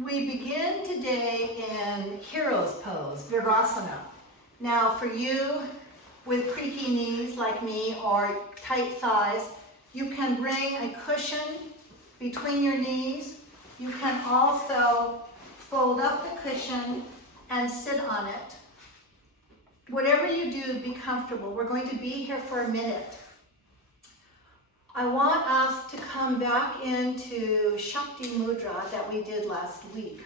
We begin today in hero's pose, Virasana. Now for you with creaky knees like me or tight thighs, you can bring a cushion between your knees. You can also fold up the cushion and sit on it. Whatever you do, be comfortable. We're going to be here for a minute. I want us to come back into Shakti Mudra that we did last week,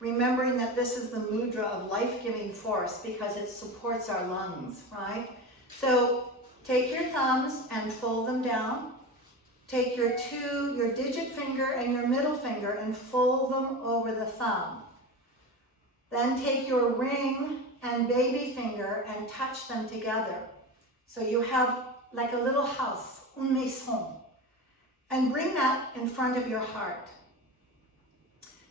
remembering that this is the mudra of life-giving force because it supports our lungs, right? So take your thumbs and fold them down. Take your digit finger and your middle finger and fold them over the thumb. Then take your ring and baby finger and touch them together. So you have like a little house, une maison, and bring that in front of your heart.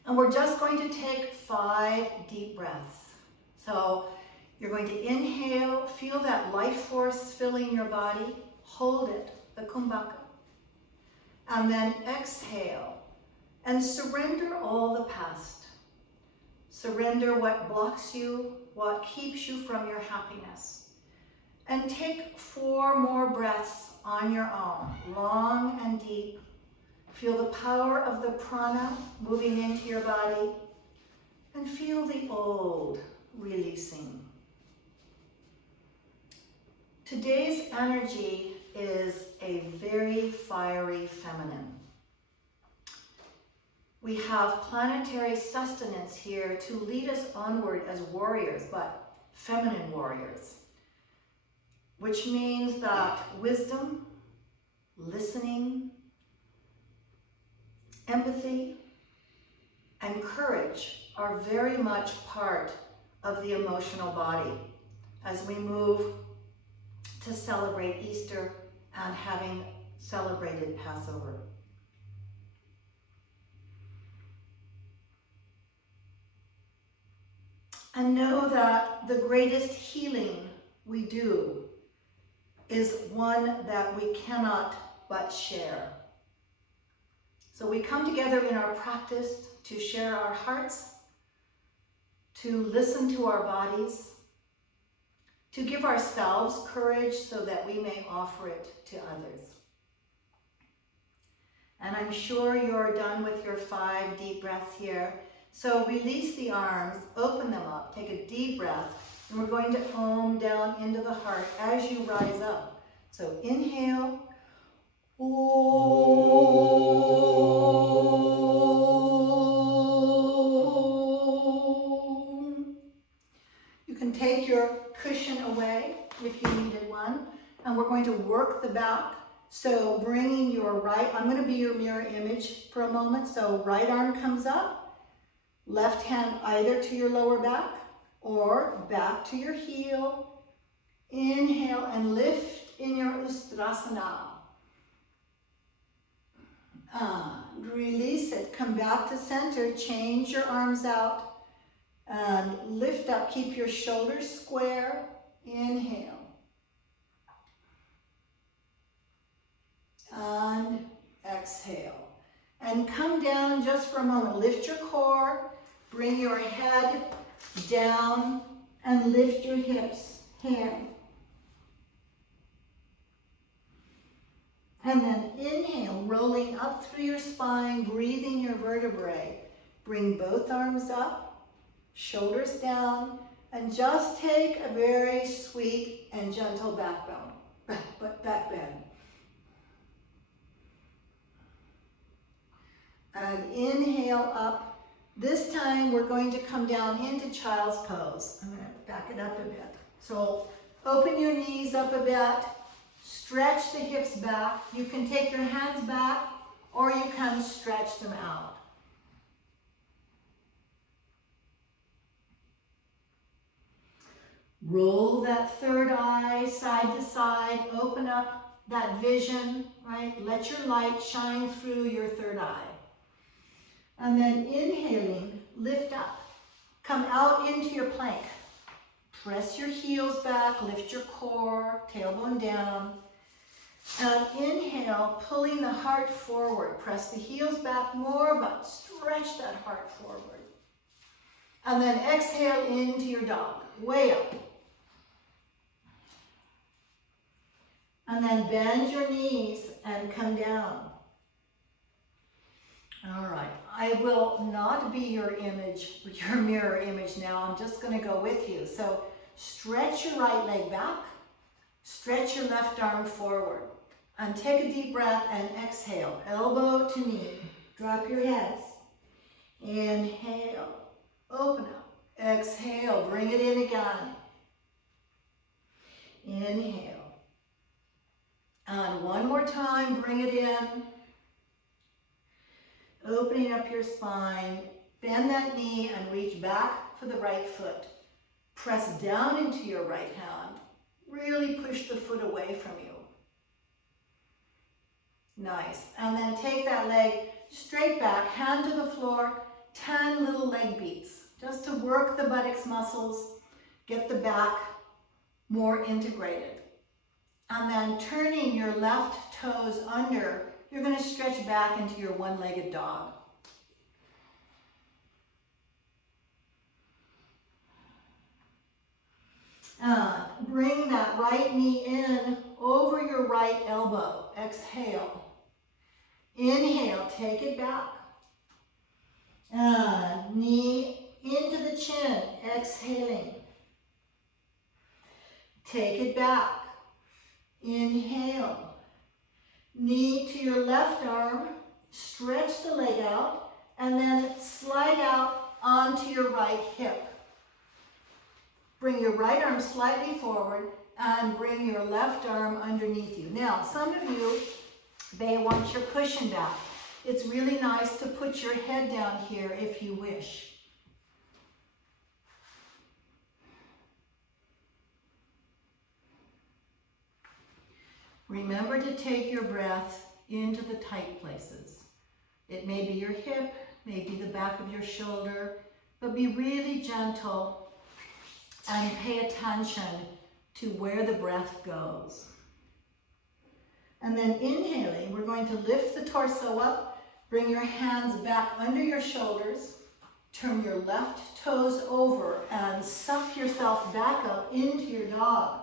And we're just going to take 5 deep breaths. So you're going to inhale, feel that life force filling your body, hold it, the kumbhaka. And then exhale and surrender all the past. Surrender what blocks you, what keeps you from your happiness. And take 4 more breaths on your own, long and deep. Feel the power of the prana moving into your body, and feel the old releasing. Today's energy is a very fiery feminine. We have planetary sustenance here to lead us onward as warriors, but feminine warriors, which means that wisdom, listening, empathy, and courage are very much part of the emotional body as we move to celebrate Easter and having celebrated Passover. And know that the greatest healing we do is one that we cannot but share. So we come together in our practice to share our hearts, to listen to our bodies, to give ourselves courage so that we may offer it to others. And I'm sure you're done with your 5 deep breaths here. So release the arms, open them up, take a deep breath, and we're going to Om down into the heart as you rise up. So inhale, Om. You can take your cushion away if you needed one, and we're going to work the back. So bringing your right, I'm going to be your mirror image for a moment. So right arm comes up. Left hand either to your lower back or back to your heel. Inhale and lift in your Ustrasana. And release it. Come back to center. Change your arms out. And lift up. Keep your shoulders square. Inhale. And exhale. And come down just for a moment. Lift your core. Bring your head down and lift your hips. Hand. And then inhale, rolling up through your spine, breathing your vertebrae. Bring both arms up, shoulders down, and just take a very sweet and gentle back bend. And inhale up. This time we're going to come down into child's pose. I'm going to back it up a bit. So open your knees up a bit. Stretch the hips back. You can take your hands back or you can stretch them out. Roll that third eye side to side. Open up that vision, right? Let your light shine through your third eye. And then inhaling, lift up. Come out into your plank. Press your heels back, lift your core, tailbone down. And inhale, pulling the heart forward. Press the heels back more, but stretch that heart forward. And then exhale into your dog, way up. And then bend your knees and come down. All right, I will not be your image, your mirror image now. I'm just going to go with you. So stretch your right leg back, stretch your left arm forward, and take a deep breath and exhale. Elbow to knee, drop your heads. Inhale, open up. Exhale, bring it in again. Inhale. And one more time, bring it in. Opening up your spine, bend that knee and reach back for the right foot. Press down into your right hand. Really push the foot away from you. Nice. And then take that leg straight back, hand to the floor, 10 little leg beats, just to work the buttocks muscles, get the back more integrated. And then turning your left toes under, you're going to stretch back into your one-legged dog. Bring that right knee in over your right elbow. Exhale. Inhale, take it back. Knee into the chin, exhaling. Take it back. Inhale. Knee to your left arm, stretch the leg out, and then slide out onto your right hip. Bring your right arm slightly forward and bring your left arm underneath you. Now, some of you may want your cushion back. It's really nice to put your head down here if you wish. Remember to take your breath into the tight places. It may be your hip, maybe the back of your shoulder, but be really gentle and pay attention to where the breath goes. And then inhaling, we're going to lift the torso up, bring your hands back under your shoulders, turn your left toes over and suck yourself back up into your dog.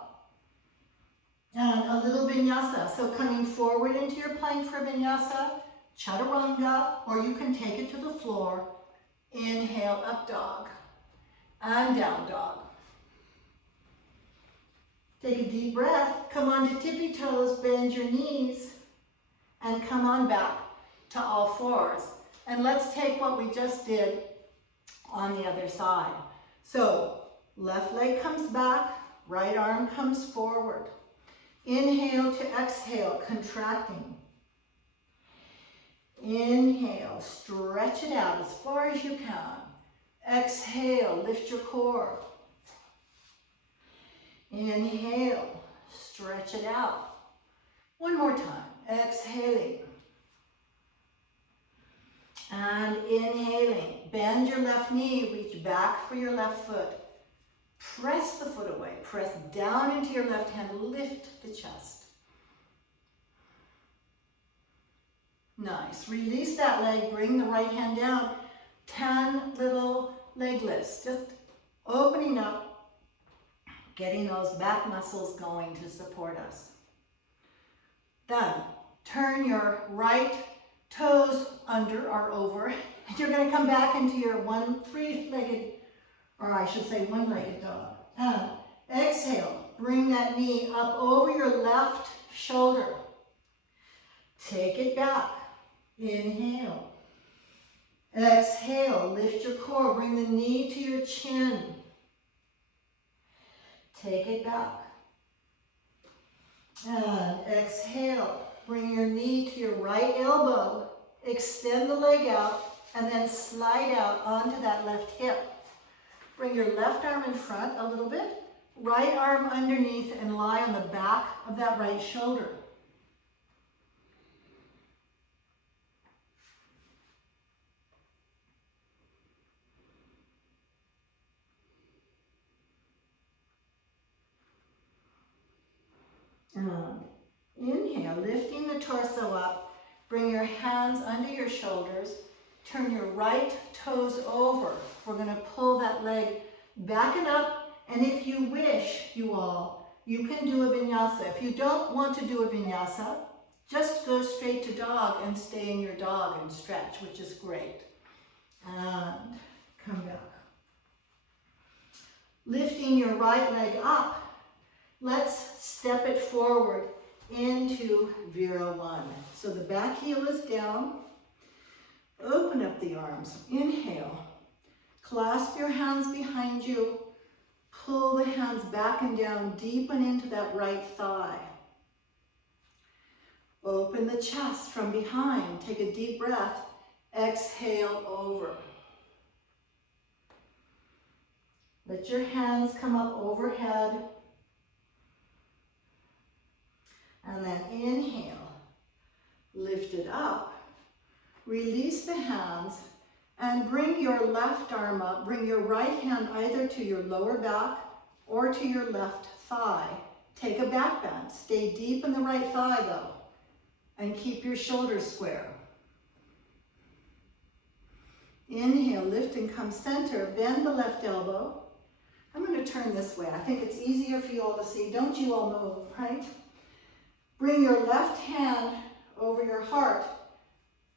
And a little vinyasa, so coming forward into your plank for vinyasa, chaturanga, or you can take it to the floor. Inhale, up dog, and down dog. Take a deep breath, come onto tippy toes, bend your knees, and come on back to all fours. And let's take what we just did on the other side. So, left leg comes back, right arm comes forward. Inhale to exhale, contracting. Inhale, stretch it out as far as you can. Exhale, lift your core. Inhale, stretch it out. One more time, exhaling. And inhaling, bend your left knee, reach back for your left foot. Press the foot away, press down into your left hand, lift the chest. Nice, release that leg, bring the right hand down. 10 little leg lifts, just opening up, getting those back muscles going to support us. Then, turn your right toes under or over, and you're going to come back into your three-legged, or I should say one-legged dog. And exhale, bring that knee up over your left shoulder. Take it back. Inhale. Exhale, lift your core, bring the knee to your chin. Take it back. And exhale, bring your knee to your right elbow, extend the leg out, and then slide out onto that left hip. Bring your left arm in front a little bit, right arm underneath, and lie on the back of that right shoulder. Inhale, lifting the torso up. Bring your hands under your shoulders. Turn your right toes over. We're going to pull that leg back and up. And if you wish, you all, you can do a vinyasa. If you don't want to do a vinyasa, just go straight to dog and stay in your dog and stretch, which is great. And come back. Lifting your right leg up, let's step it forward into Vira 1. So the back heel is down. Open up the arms. Inhale. Clasp your hands behind you. Pull the hands back and down, deepen into that right thigh. Open the chest from behind. Take a deep breath. Exhale over. Let your hands come up overhead. And then inhale. Lift it up. Release the hands and bring your left arm up. Bring your right hand either to your lower back or to your left thigh. Take a back bend. Stay deep in the right thigh though. And keep your shoulders square. Inhale, lift and come center. Bend the left elbow. I'm going to turn this way. I think it's easier for you all to see. Don't you all move, right? Bring your left hand over your heart.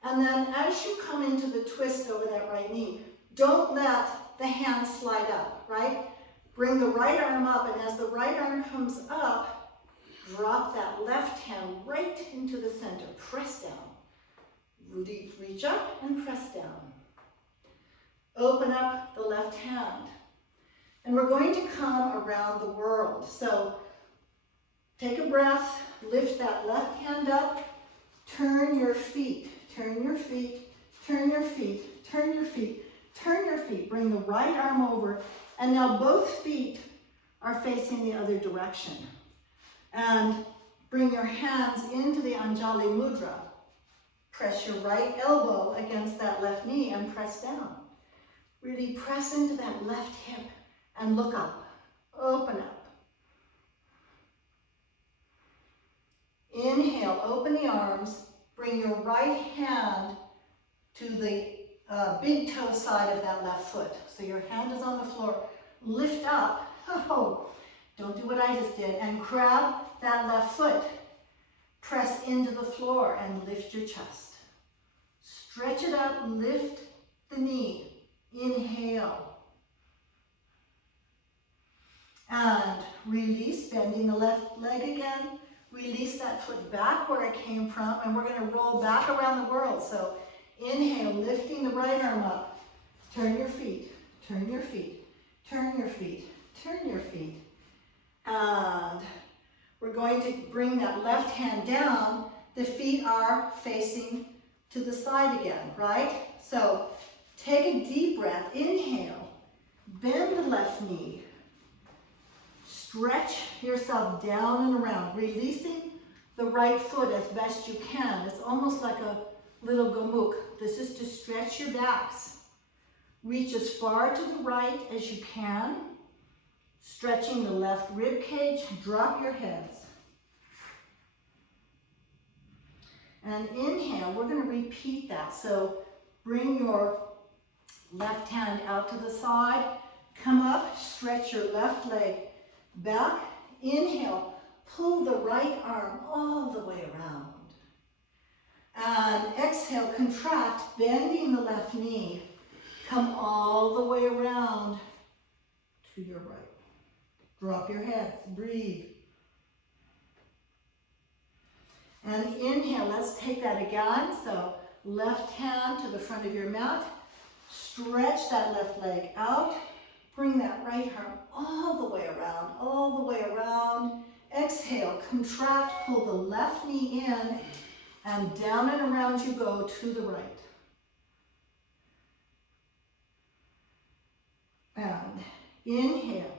And then as you come into the twist over that right knee, don't let the hand slide up, right? Bring the right arm up, and as the right arm comes up, drop that left hand right into the center. Press down. Reach up and press down. Open up the left hand. And we're going to come around the world. So take a breath, lift that left hand up, turn your feet, turn your feet, turn your feet, turn your feet, turn your feet. Bring the right arm over, and now both feet are facing the other direction. And bring your hands into the Anjali Mudra. Press your right elbow against that left knee and press down. Really press into that left hip and look up. Open up. Inhale, open the arms. Bring your right hand to the big toe side of that left foot. So your hand is on the floor. Lift up. Oh, don't do what I just did. And grab that left foot. Press into the floor and lift your chest. Stretch it up, lift the knee. Inhale. And release, bending the left leg again. Release that foot back where it came from, and we're going to roll back around the world. So inhale, lifting the right arm up. Turn your feet, turn your feet, turn your feet, turn your feet. And we're going to bring that left hand down. The feet are facing to the side again, right? So take a deep breath. Inhale, bend the left knee. Stretch yourself down and around, releasing the right foot as best you can. It's almost like a little gomuk. This is to stretch your backs. Reach as far to the right as you can, stretching the left rib cage. Drop your heads. And inhale, we're going to repeat that. So bring your left hand out to the side, come up, stretch your left leg back. Inhale, pull the right arm all the way around. And exhale, contract, bending the left knee. Come all the way around to your right. Drop your head, breathe. And inhale, let's take that again. So left hand to the front of your mat. Stretch that left leg out. Bring that right arm all the way around, all the way around. Exhale, contract, pull the left knee in, and down and around you go to the right. And inhale,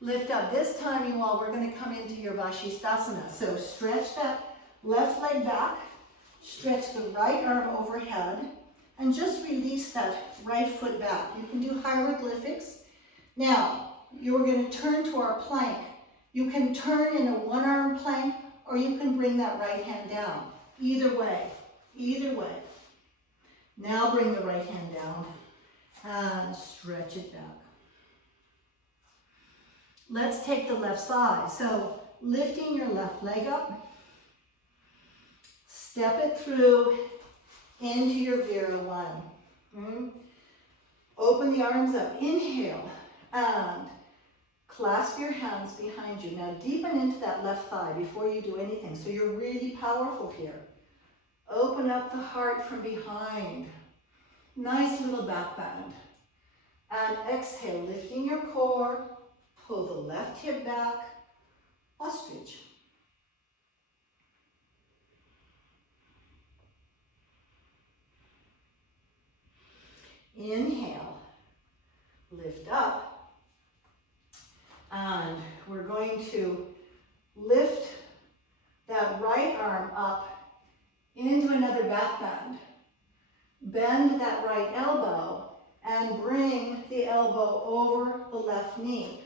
lift up. This time, you all, we're going to come into your Vashisthasana. So stretch that left leg back, stretch the right arm overhead, and just release that right foot back. You can do hieroglyphics. Now, you're going to turn to our plank. You can turn in a one-arm plank or you can bring that right hand down. Either way, either way. Now bring the right hand down and stretch it back. Let's take the left side. So lifting your left leg up, step it through into your Vira 1. Open the arms up, inhale, and clasp your hands behind you. Now deepen into that left thigh before you do anything, so you're really powerful here. Open up the heart from behind. Nice little back bend. And exhale, lifting your core, pull the left hip back, ostrich. Inhale, lift up, and we're going to lift that right arm up into another back bend. Bend that right elbow and bring the elbow over the left knee.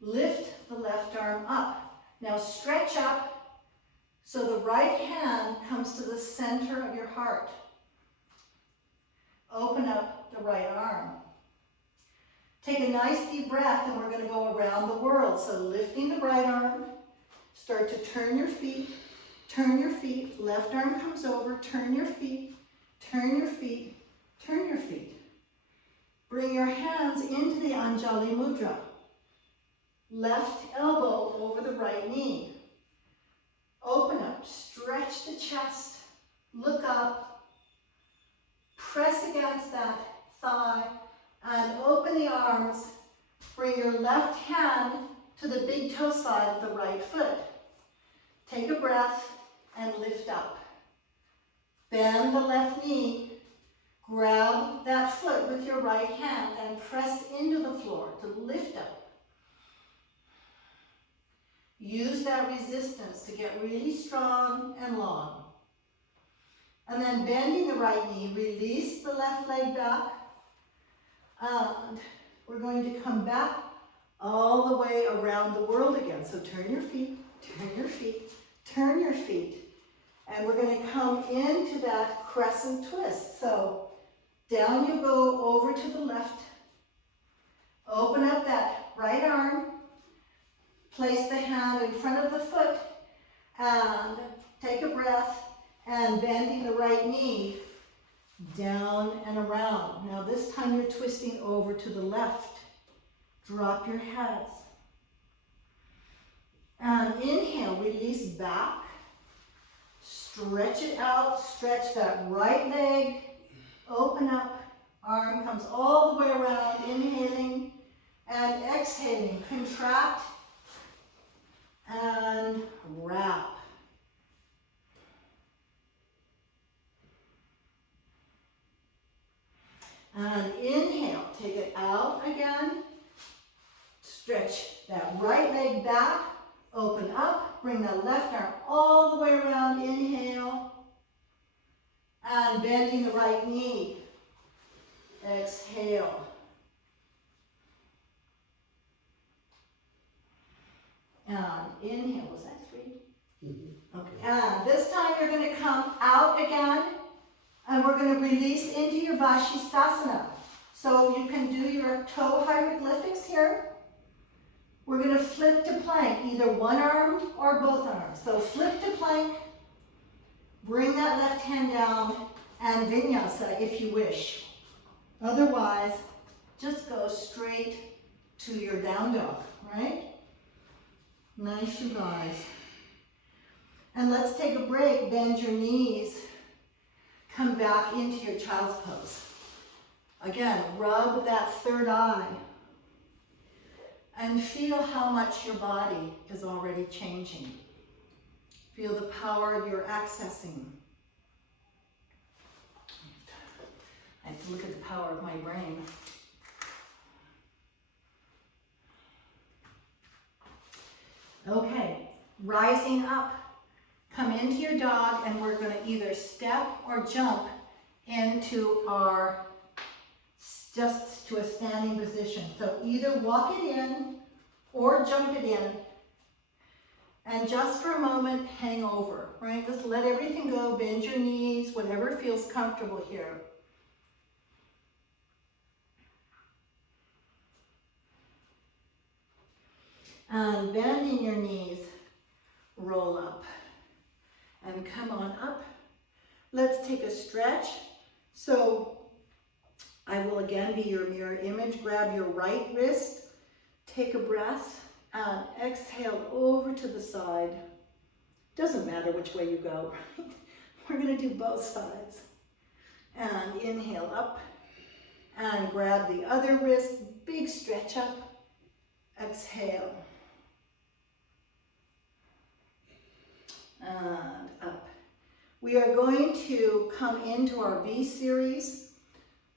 Lift the left arm up. Now stretch up so the right hand comes to the center of your heart. Open up the right arm. Take a nice deep breath and we're going to go around the world. So lifting the right arm, start to turn your feet, left arm comes over, turn your feet, turn your feet, turn your feet. Bring your hands into the Anjali Mudra. Left elbow over the right knee. Open up, stretch the chest, look up, press against that thigh, and open the arms. Bring your left hand to the big toe side of the right foot. Take a breath and lift up. Bend the left knee, grab that foot with your right hand and press into the floor to lift up. Use that resistance to get really strong and long. And then bending the right knee, release the left leg back. And we're going to come back all the way around the world again. So turn your feet, turn your feet, turn your feet. And we're going to come into that crescent twist. So down you go over to the left. Open up that right arm. Place the hand in front of the foot and take a breath and bending the right knee down and around. Now this time you're twisting over to the left. Drop your heads. And inhale, release back. Stretch it out, stretch that right leg. Open up, arm comes all the way around, inhaling and exhaling. Contract and wrap. And inhale, take it out again. Stretch that right leg back, open up, bring the left arm all the way around, inhale. And bending the right knee, exhale. And inhale, was that 3? Okay. And this time you're going to come out again, and we're going to release into your Vashisthasana. So you can do your toe hieroglyphics here. We're going to flip to plank, either one arm or both arms. So flip to plank, bring that left hand down, and Vinyasa if you wish. Otherwise, just go straight to your down dog, right? Nice, you guys. And let's take a break. Bend your knees. Come back into your child's pose. Again, rub that third eye. And feel how much your body is already changing. Feel the power you're accessing. I have to look at the power of my brain. Okay, rising up, come into your dog, and we're going to either step or jump into our, just to a standing position. So either walk it in or jump it in. And just for a moment, hang over, right? Just let everything go, bend your knees, whatever feels comfortable here. And bending your knees, roll up. And come on up. Let's take a stretch. So I will again be your mirror image. Grab your right wrist, take a breath, and exhale over to the side. Doesn't matter which way you go. We're going to do both sides. And inhale up, and grab the other wrist, big stretch up, exhale. And up. We are going to come into our B series.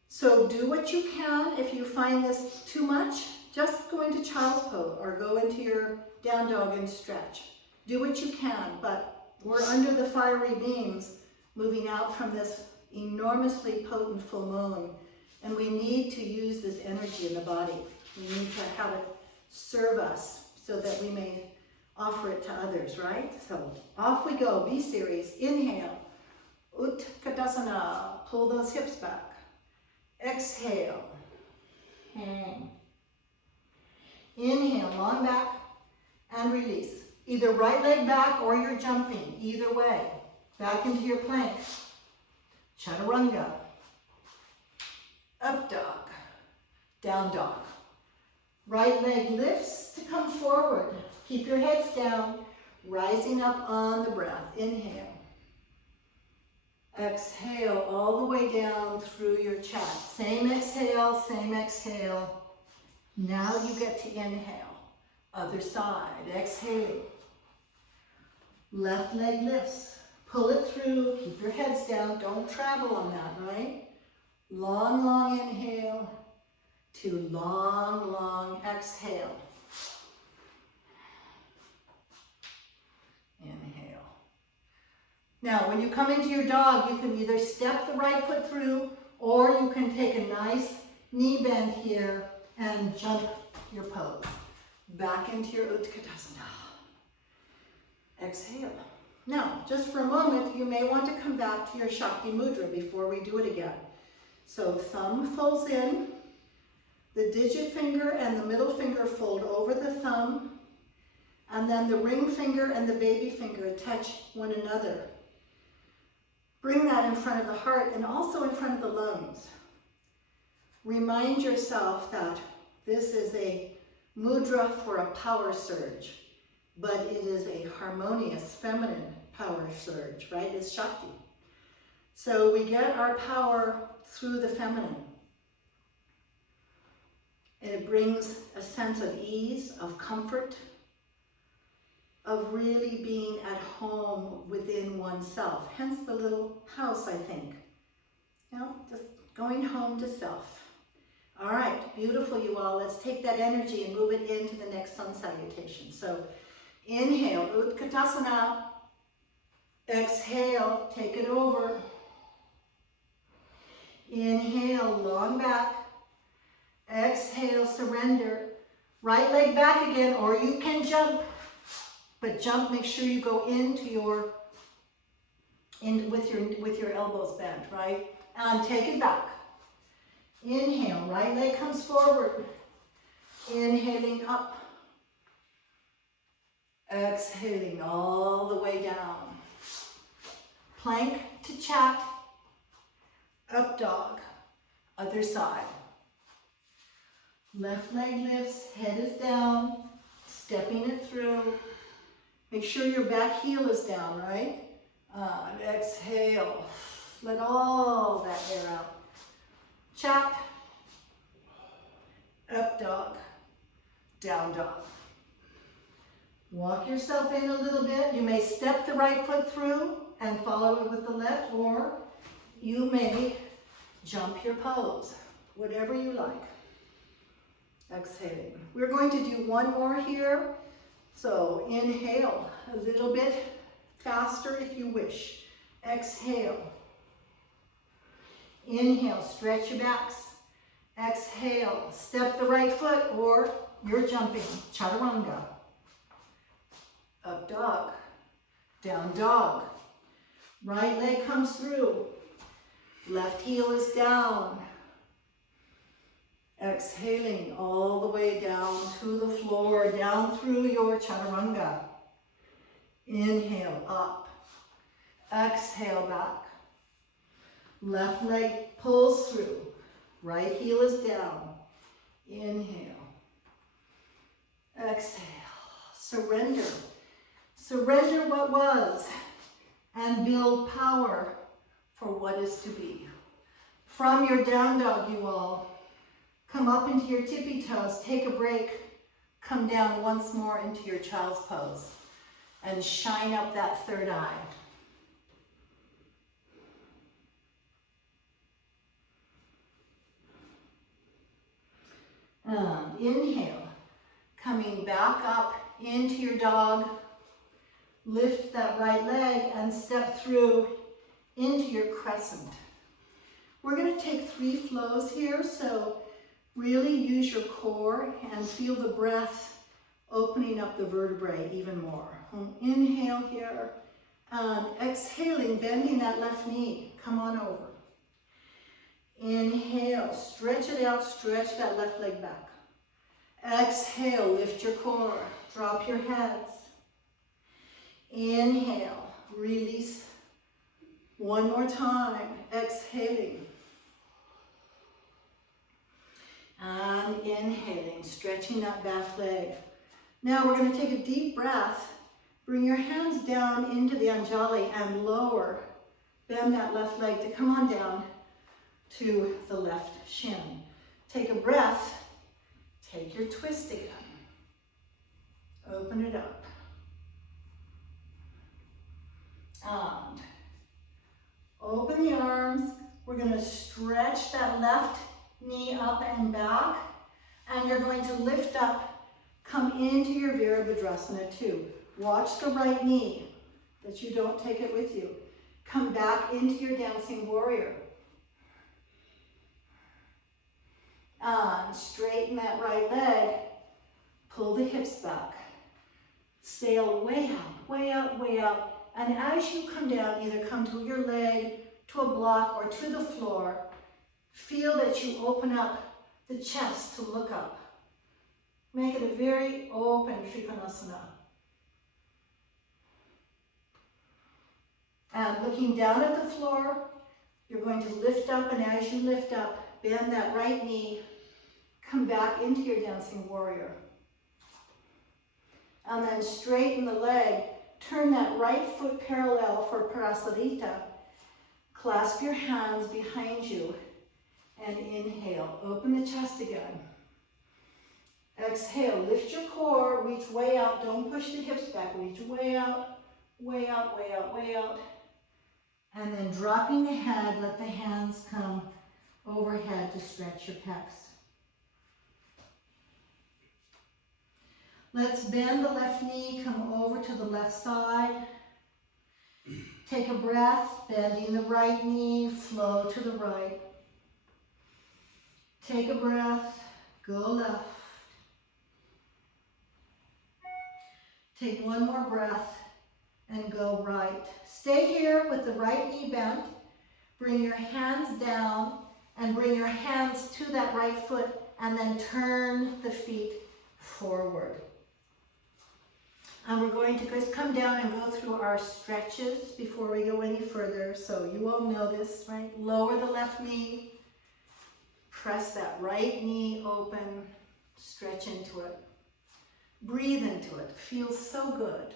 So do what you can. If you find this too much, just go into child's pose or go into your down dog and stretch. Do what you can, but we're under the fiery beams moving out from this enormously potent full moon, and we need to use this energy in the body. We need to have it serve us so that we may offer it to others, right? So off we go, B series. Inhale, Utkatasana, pull those hips back. Exhale, hang. Inhale, long back, and release. Either right leg back or you're jumping, either way. Back into your plank. Chaturanga. Up dog, down dog. Right leg lifts to come forward. Keep your heads down, rising up on the breath. Inhale. Exhale all the way down through your chest. Same exhale, same exhale. Now you get to inhale. Other side, exhaling. Left leg lifts. Pull it through, keep your heads down. Don't travel on that, right? Long, long inhale to long, long exhale. Inhale. Now, when you come into your dog, you can either step the right foot through, or you can take a nice knee bend here and jump your pose. Back into your Utkatasana. Exhale. Now, just for a moment, you may want to come back to your Shakti Mudra before we do it again. So thumb folds in, the digit finger and the middle finger fold over the thumb, and then the ring finger and the baby finger touch one another. Bring that in front of the heart and also in front of the lungs. Remind yourself that this is a mudra for a power surge, but it is a harmonious feminine power surge, right? It's Shakti. So we get our power through the feminine. And it brings a sense of ease, of comfort, of really being at home within oneself. Hence the little house, I think. You know, just going home to self. All right, beautiful, you all. Let's take that energy and move it into the next sun salutation. So inhale, Utkatasana. Exhale, take it over. Inhale, long back. Exhale, surrender. Right leg back again, or you can jump. But jump, make sure you go into with your elbows bent, right? And take it back. Inhale, right leg comes forward. Inhaling up. Exhaling all the way down. Plank to chat. Up dog. Other side. Left leg lifts, head is down, stepping it through. Make sure your back heel is down, right? Exhale. Let all that air out. Chat. Up dog. Down dog. Walk yourself in a little bit. You may step the right foot through and follow it with the left, or you may jump your pose. Whatever you like. Exhaling. We're going to do one more here. So inhale a little bit faster if you wish. Exhale. Inhale, stretch your backs. Exhale, step the right foot or you're jumping, chaturanga. Up dog, down dog. Right leg comes through. Left heel is down. Exhaling all the way down to the floor, down through your chaturanga. Inhale, up. Exhale, back. Left leg pulls through. Right heel is down. Inhale. Exhale. Surrender. Surrender what was and build power for what is to be. From your down dog, you all, come up into your tippy toes, take a break, come down once more into your child's pose and shine up that third eye. And inhale, coming back up into your dog, lift that right leg and step through into your crescent. We're going to take 3 flows here, so really use your core and feel the breath opening up the vertebrae even more. Inhale here, and exhaling, bending that left knee. Come on over. Inhale, stretch it out, stretch that left leg back. Exhale, lift your core, drop your heads. Inhale, release. One more time, exhaling. And inhaling, stretching that back leg. Now we're going to take a deep breath. Bring your hands down into the Anjali and lower. Bend that left leg to come on down to the left shin. Take a breath. Take your twist again. Open it up. And open the arms. We're going to stretch that left knee up and back. And you're going to lift up, come into your Virabhadrasana 2. Watch the right knee, that you don't take it with you. Come back into your dancing warrior. And straighten that right leg. Pull the hips back. Sail way out, way out, way out. And as you come down, either come to your leg, to a block, or to the floor, feel that you open up the chest to look up. Make it a very open Trikonasana. And looking down at the floor, you're going to lift up, and as you lift up, bend that right knee, come back into your dancing warrior. And then straighten the leg, turn that right foot parallel for Prasarita. Clasp your hands behind you and inhale. Open the chest again. Exhale, lift your core, reach way out. Don't push the hips back, reach way out, way out, way out, way out. And then dropping the head, let the hands come overhead to stretch your pecs. Let's bend the left knee, come over to the left side. Take a breath, bending the right knee, flow to the right. Take a breath, go left. Take one more breath and go right. Stay here with the right knee bent. Bring your hands down and bring your hands to that right foot and then turn the feet forward. And we're going to just come down and go through our stretches before we go any further. So you all know this, right? Lower the left knee. Press that right knee open. Stretch into it. Breathe into it. Feels so good.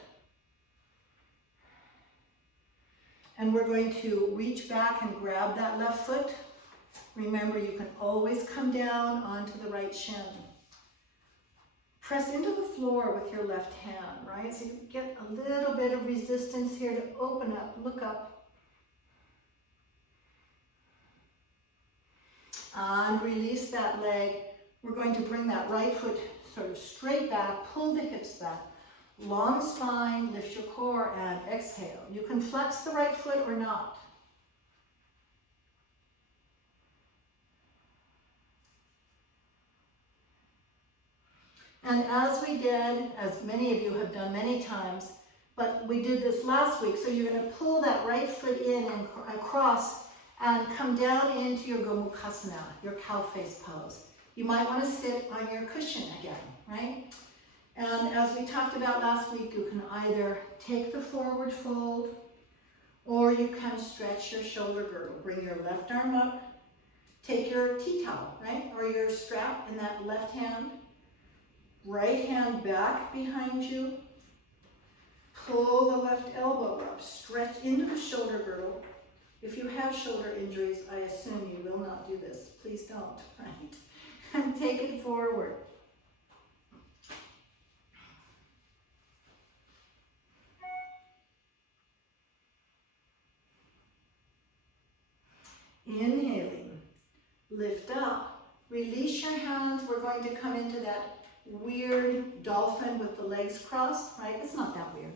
And we're going to reach back and grab that left foot. Remember, you can always come down onto the right shin. Press into the floor with your left hand, right? So you get a little bit of resistance here to open up, look up. And release that leg. We're going to bring that right foot sort of straight back, pull the hips back. Long spine, lift your core, and exhale. You can flex the right foot or not. And as we did, as many of you have done many times, but we did this last week, so you're going to pull that right foot in and across and come down into your Gomukhasana, your cow face pose. You might want to sit on your cushion again, right? And as we talked about last week, you can either take the forward fold or you can stretch your shoulder girdle. Bring your left arm up, take your tea towel, right? Or your strap in that left hand, right hand back behind you. Pull the left elbow up, stretch into the shoulder girdle. If you have shoulder injuries, I assume you will not do this. Please don't, right? And take it forward. Inhaling, lift up, release your hands. We're going to come into that weird dolphin with the legs crossed, right? It's not that weird.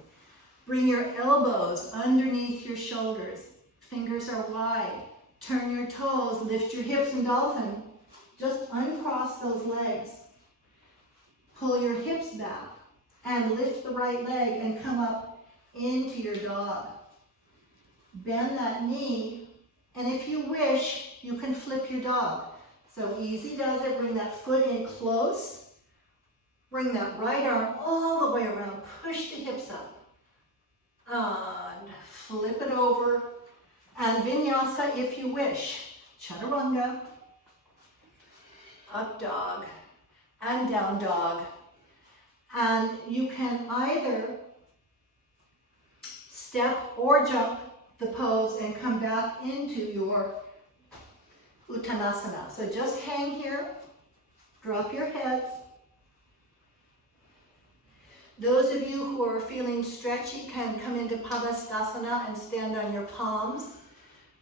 Bring your elbows underneath your shoulders. Fingers are wide. Turn your toes, lift your hips in dolphin. Just uncross those legs. Pull your hips back and lift the right leg and come up into your dog. Bend that knee, and if you wish, you can flip your dog. So easy does it. Bring that foot in close. Bring that right arm all the way around. Push the hips up. And flip it over. And Vinyasa if you wish. Chaturanga. Up dog. And down dog. And you can either step or jump the pose and come back into your Uttanasana. So just hang here. Drop your heads. Those of you who are feeling stretchy can come into Padastasana and stand on your palms.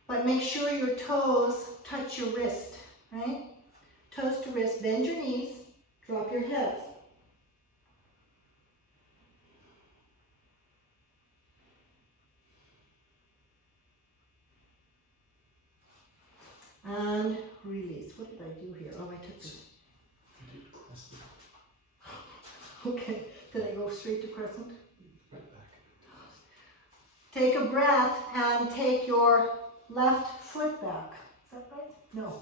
But make sure your toes touch your wrist, right? Toes to wrist, bend your knees, drop your heads. And release. What did I do here? Oh, I took this. Okay. Did I go straight to crescent? Right back. Take a breath and take your left foot back. Is that right? No.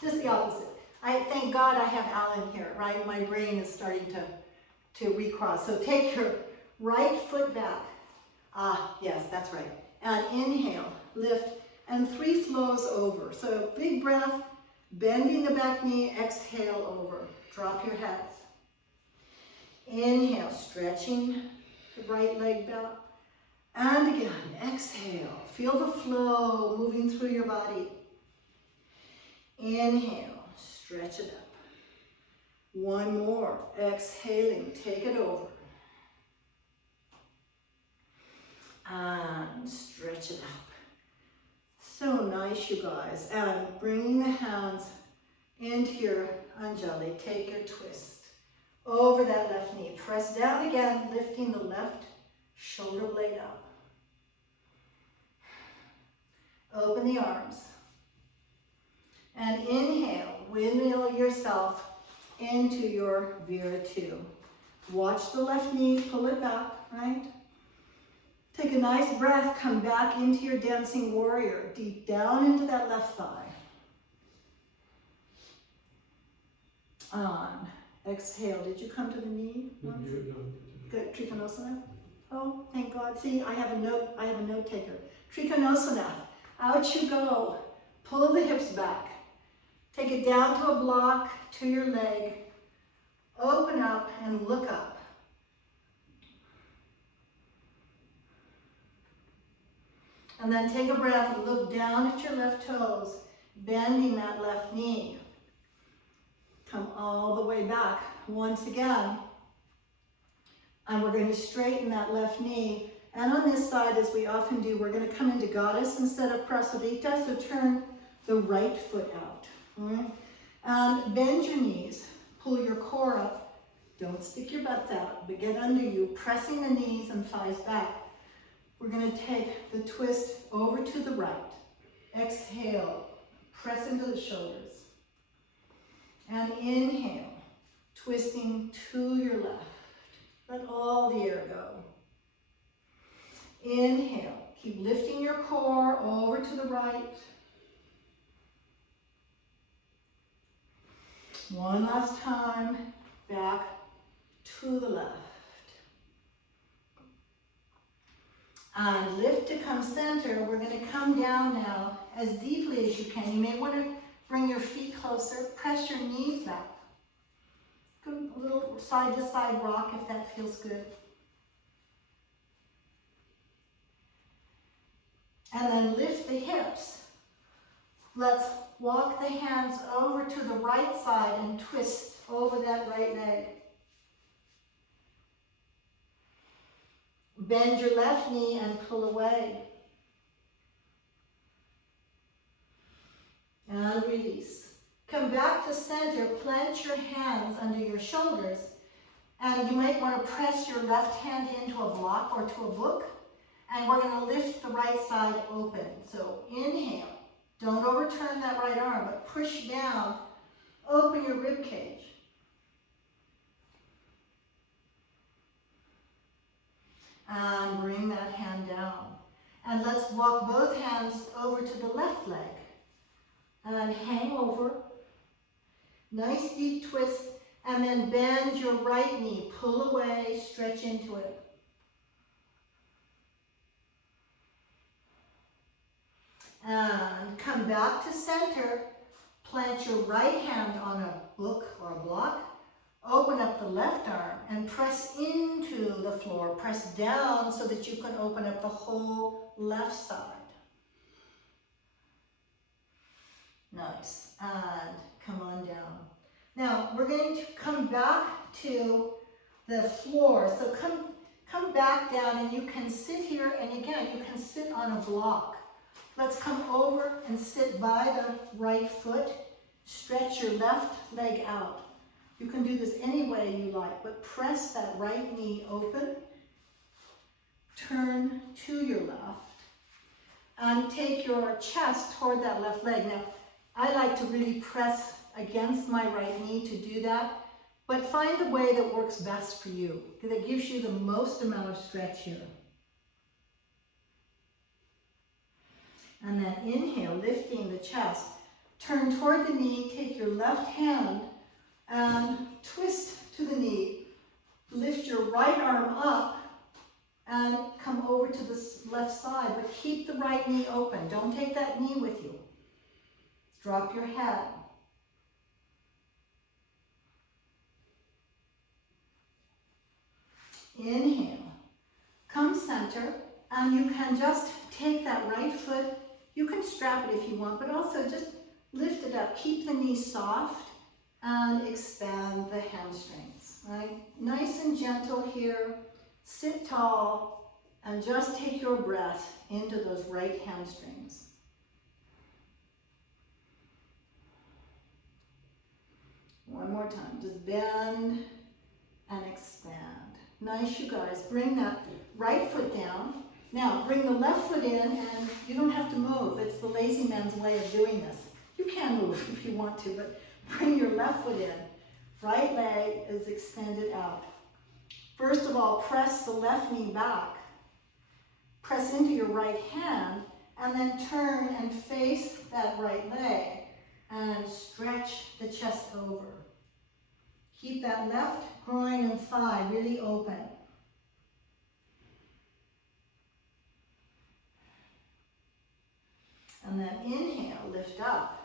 Just the opposite. I thank God I have Alan here, right? My brain is starting to recross. So take your right foot back. Ah, yes, that's right. And inhale, lift, and 3 flows over. So big breath, bending the back knee, exhale over. Drop your heads. Inhale, stretching the right leg back. And again, exhale. Feel the flow moving through your body. Inhale, stretch it up. One more. Exhaling, take it over. And stretch it up. So nice, you guys. And bringing the hands into your Anjali. Take your twist. Over that left knee. Press down again, lifting the left shoulder blade up. Open the arms. And inhale, windmill yourself into your Vira 2. Watch the left knee, pull it back, right? Take a nice breath, come back into your dancing warrior, deep down into that left thigh. On. Exhale. Did you come to the knee? No. Good. Trikonasana. Oh, thank God. See, I have a note taker. Trikonasana. Out you go. Pull the hips back. Take it down to a block, to your leg. Open up and look up. And then take a breath and look down at your left toes, bending that left knee. Come all the way back once again. And we're going to straighten that left knee. And on this side, as we often do, we're going to come into Goddess instead of Prasadita. So turn the right foot out. All right? And bend your knees. Pull your core up. Don't stick your butts out, but get under you, pressing the knees and thighs back. We're going to take the twist over to the right. Exhale. Press into the shoulders. And inhale. Twisting to your left. Let all the air go. Inhale. Keep lifting your core over to the right. One last time. Back to the left. And lift to come center. We're going to come down now as deeply as you can. You may want to bring your feet closer. Press your knees back. Good, a little side to side rock if that feels good. And then lift the hips. Let's walk the hands over to the right side and twist over that right leg. Bend your left knee and pull away. And release. Come back to center, plant your hands under your shoulders, and you might want to press your left hand into a block or to a book, and we're going to lift the right side open. So inhale. Don't overturn that right arm, but push down. Open your rib cage. And bring that hand down. And let's walk both hands over to the left leg. And hang over. Nice deep twist. And then bend your right knee. Pull away, stretch into it. And come back to center. Plant your right hand on a book or a block. Open up the left arm and press into the floor. Press down so that you can open up the whole left side. Nice. And come on down. Now we're going to come back to the floor. So come back down and you can sit here, and again, you can sit on a block. Let's come over and sit by the right foot. Stretch your left leg out. You can do this any way you like, but press that right knee open. Turn to your left. And take your chest toward that left leg. Now, I like to really press against my right knee to do that, but find the way that works best for you, because it gives you the most amount of stretch here. And then inhale, lifting the chest. Turn toward the knee, take your left hand and twist to the knee. Lift your right arm up and come over to the left side, but keep the right knee open. Don't take that knee with you. Drop your head. Inhale. Come center, and you can just take that right foot. You can strap it if you want, but also just lift it up. Keep the knee soft and expand the hamstrings. Right? Nice and gentle here. Sit tall and just take your breath into those right hamstrings. One more time. Just bend and expand. Nice, you guys. Bring that right foot down. Now, bring the left foot in, and you don't have to move. It's the lazy man's way of doing this. You can move if you want to, but bring your left foot in. Right leg is extended out. First of all, press the left knee back. Press into your right hand, and then turn and face that right leg, and stretch the chest over. Keep that left groin and thigh really open. And then inhale, lift up.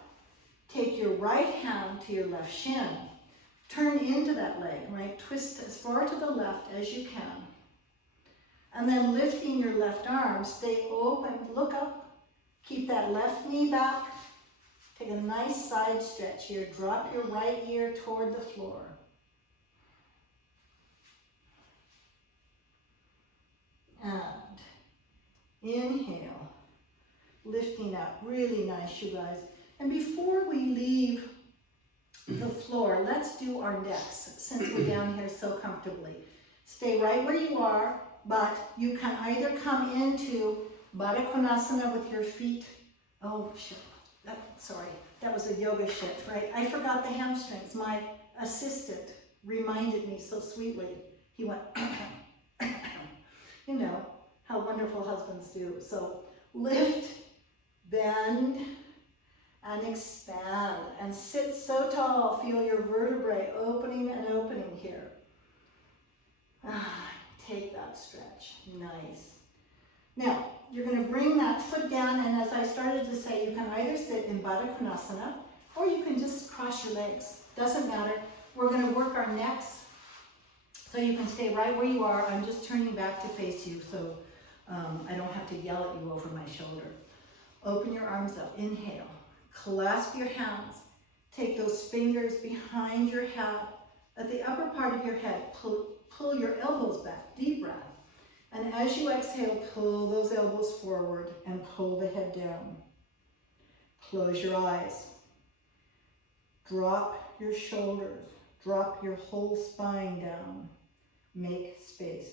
Take your right hand to your left shin. Turn into that leg, right? Twist as far to the left as you can. And then lifting your left arm, stay open, look up. Keep that left knee back. Take a nice side stretch here. Drop your right ear toward the floor. And inhale, lifting up, really nice, you guys. And before we leave the floor, let's do our necks, since we're down here so comfortably. Stay right where you are, but you can either come into Baddha Konasana with your feet. Oh, shit. Sorry, that was a yoga shit, right? I forgot the hamstrings, my assistant. reminded me so sweetly. He went, you know, how wonderful husbands do. So lift, bend, and expand, and sit so tall. Feel your vertebrae opening and opening here. Take that stretch. Nice. Now, you're going to bring that foot down, and as I started to say, you can either sit in Baddha Konasana, or you can just cross your legs. Doesn't matter. We're going to work our necks, so you can stay right where you are. I'm just turning back to face you, so I don't have to yell at you over my shoulder. Open your arms up. Inhale. Clasp your hands. Take those fingers behind your head. At the upper part of your head, pull your elbows back. Deep breath. And as you exhale, pull those elbows forward and pull the head down. Close your eyes. Drop your shoulders. Drop your whole spine down. Make space.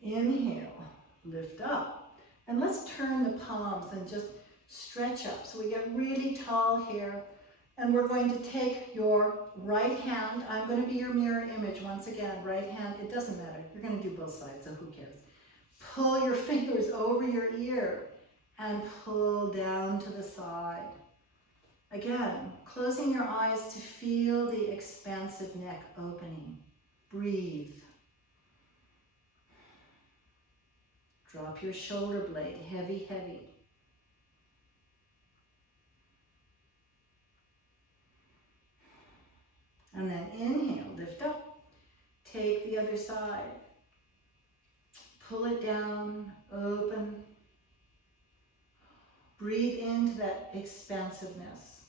Inhale, lift up. And let's turn the palms and just stretch up. So we get really tall here. And we're going to take your right hand. I'm going to be your mirror image once again. Right hand, it doesn't matter. You're going to do both sides, so who cares? Pull your fingers over your ear and pull down to the side. Again, closing your eyes to feel the expansive neck opening. Breathe. Drop your shoulder blade, heavy, heavy. And then inhale, lift up. Take the other side. Pull it down, open. Breathe into that expansiveness.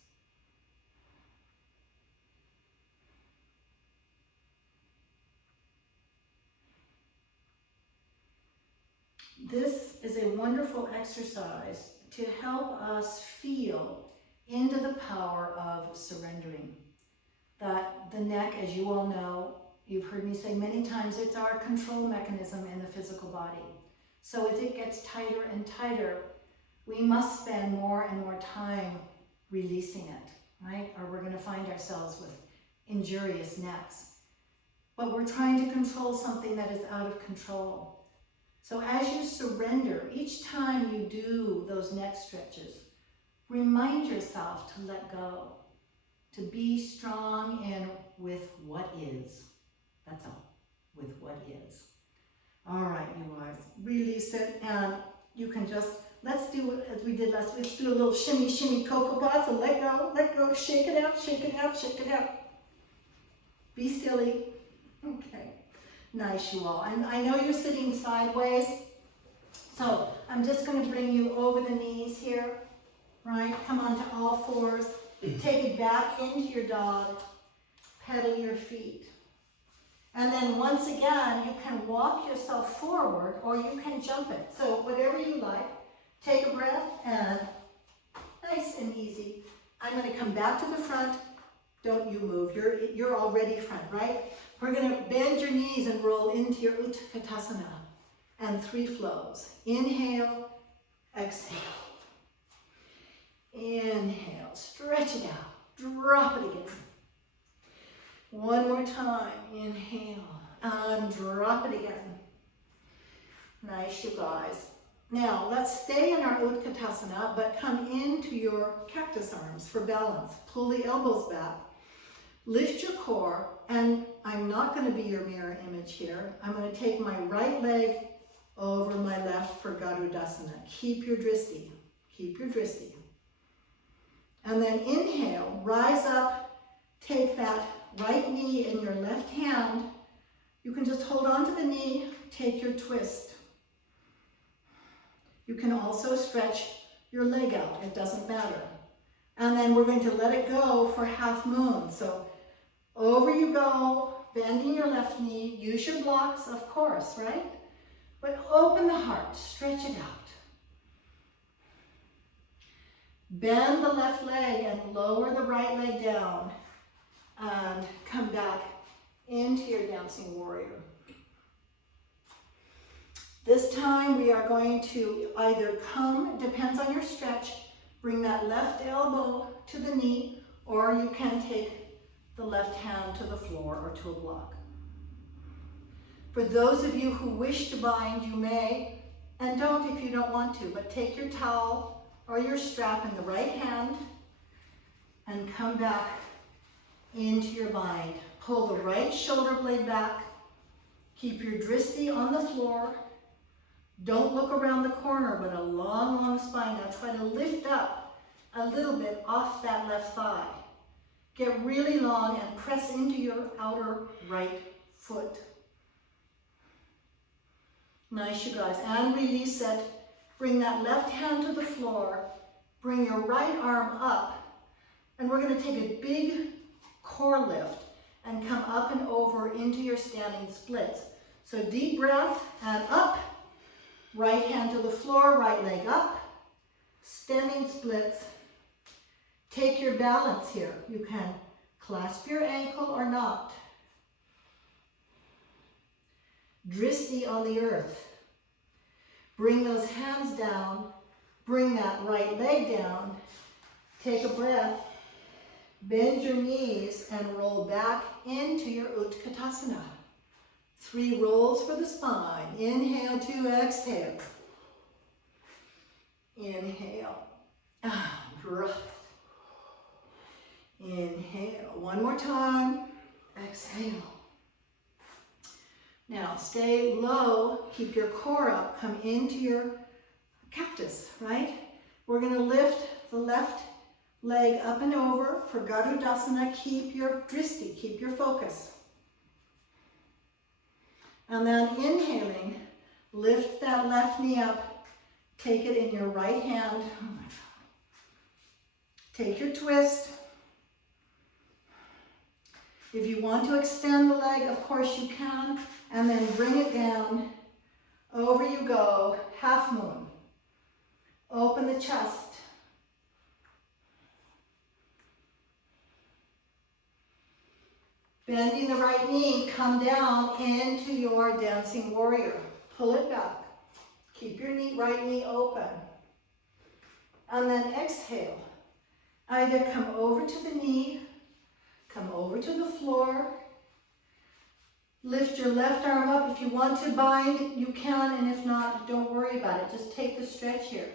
This is a wonderful exercise to help us feel into the power of surrendering. That the neck, as you all know, you've heard me say many times, it's our control mechanism in the physical body. So as it gets tighter and tighter, we must spend more and more time releasing it, right? Or we're going to find ourselves with injurious necks. But we're trying to control something that is out of control. So as you surrender, each time you do those neck stretches, remind yourself to let go, to be strong in with what is. That's all, with what is. All right, you guys, release it, and you can just, let's do as we did last week. Let's do a little shimmy, shimmy, cocoa pop. So let go, shake it out, shake it out, shake it out. Be silly. Okay. Nice, you all. And I know you're sitting sideways, so I'm just going to bring you over the knees here, right? Come onto all fours. Take it back into your dog. Pedal your feet. And then once again, you can walk yourself forward or you can jump it. So whatever you like. Take a breath and nice and easy. I'm going to come back to the front. Don't you move. You're already front, right? We're going to bend your knees and roll into your Utkatasana. And 3 flows. Inhale, exhale. Inhale, stretch it out. Drop it again. One more time. Inhale and drop it again. Nice, you guys. Now, let's stay in our Utkatasana, but come into your cactus arms for balance. Pull the elbows back. Lift your core, and I'm not going to be your mirror image here. I'm going to take my right leg over my left for Garudasana. Keep your drishti. Keep your drishti. And then inhale, rise up, take that right knee in your left hand. You can just hold on to the knee, take your twist. You can also stretch your leg out, it doesn't matter. And then we're going to let it go for half moon. So over you go, bending your left knee, use your blocks, of course, right? But open the heart, stretch it out. Bend the left leg and lower the right leg down. And come back into your dancing warrior. This time we are going to either come, depends on your stretch, bring that left elbow to the knee, or you can take the left hand to the floor or to a block. For those of you who wish to bind, you may, and don't if you don't want to, but take your towel or your strap in the right hand and come back into your bind. Pull the right shoulder blade back. Keep your drishti on the floor. Don't look around the corner, but a long, long spine. Now try to lift up a little bit off that left thigh. Get really long and press into your outer right foot. Nice, you guys. And release it. Bring that left hand to the floor. Bring your right arm up. And we're going to take a big core lift and come up and over into your standing splits. So deep breath and up. Right hand to the floor, right leg up. Standing splits. Take your balance here. You can clasp your ankle or not. Drishti on the earth. Bring those hands down. Bring that right leg down. Take a breath. Bend your knees and roll back into your Utkatasana. 3 rolls for the spine. Inhale to exhale. Inhale. Breath. Inhale. One more time. Exhale. Now stay low. Keep your core up. Come into your cactus, right? We're going to lift the left leg up and over for Garudasana. Keep your drishti. Keep your focus. And then inhaling, lift that left knee up, take it in your right hand. Oh my God. Take your twist. If you want to extend the leg, of course you can, and then bring it down. Over you go, half moon. Open the chest. Bending the right knee, come down into your dancing warrior. Pull it back. Keep your right knee open. And then exhale. Either come over to the knee, come over to the floor. Lift your left arm up. If you want to bind, you can, and if not, don't worry about it. Just take the stretch here.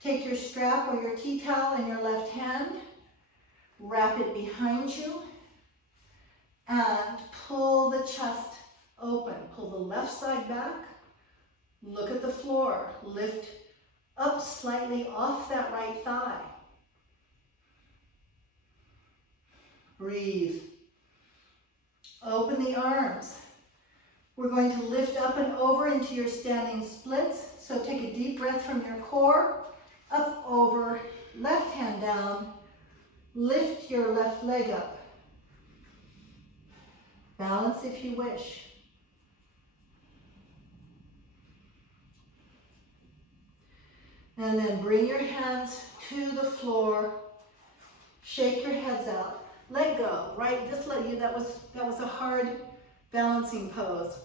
Take your strap or your tea towel in your left hand. Wrap it behind you. And pull the chest open. Pull the left side back. Look at the floor. Lift up slightly off that right thigh. Breathe. Open the arms. We're going to lift up and over into your standing splits. So take a deep breath from your core. Up, over, left hand down. Lift your left leg up. Balance if you wish. And then bring your hands to the floor. Shake your heads out. Let go, right? Just let you, that was a hard balancing pose.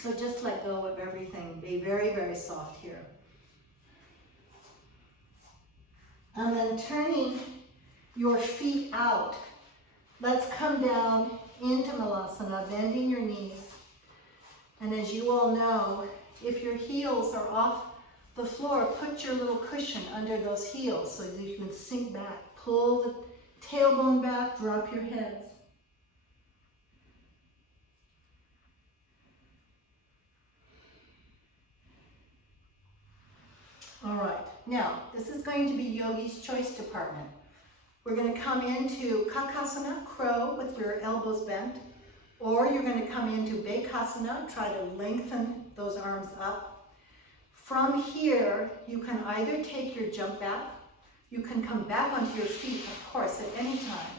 So just let go of everything. Be very, very soft here. And then turning your feet out. Let's come down into Malasana, bending your knees. And as you all know, if your heels are off the floor, put your little cushion under those heels so that you can sink back. Pull the tailbone back, drop your heads. All right, now this is going to be Yogi's Choice Department. We're going to come into Kakasana, crow, with your elbows bent, or you're going to come into Bekasana, try to lengthen those arms up. From here, you can either take your jump back, you can come back onto your feet, of course, at any time.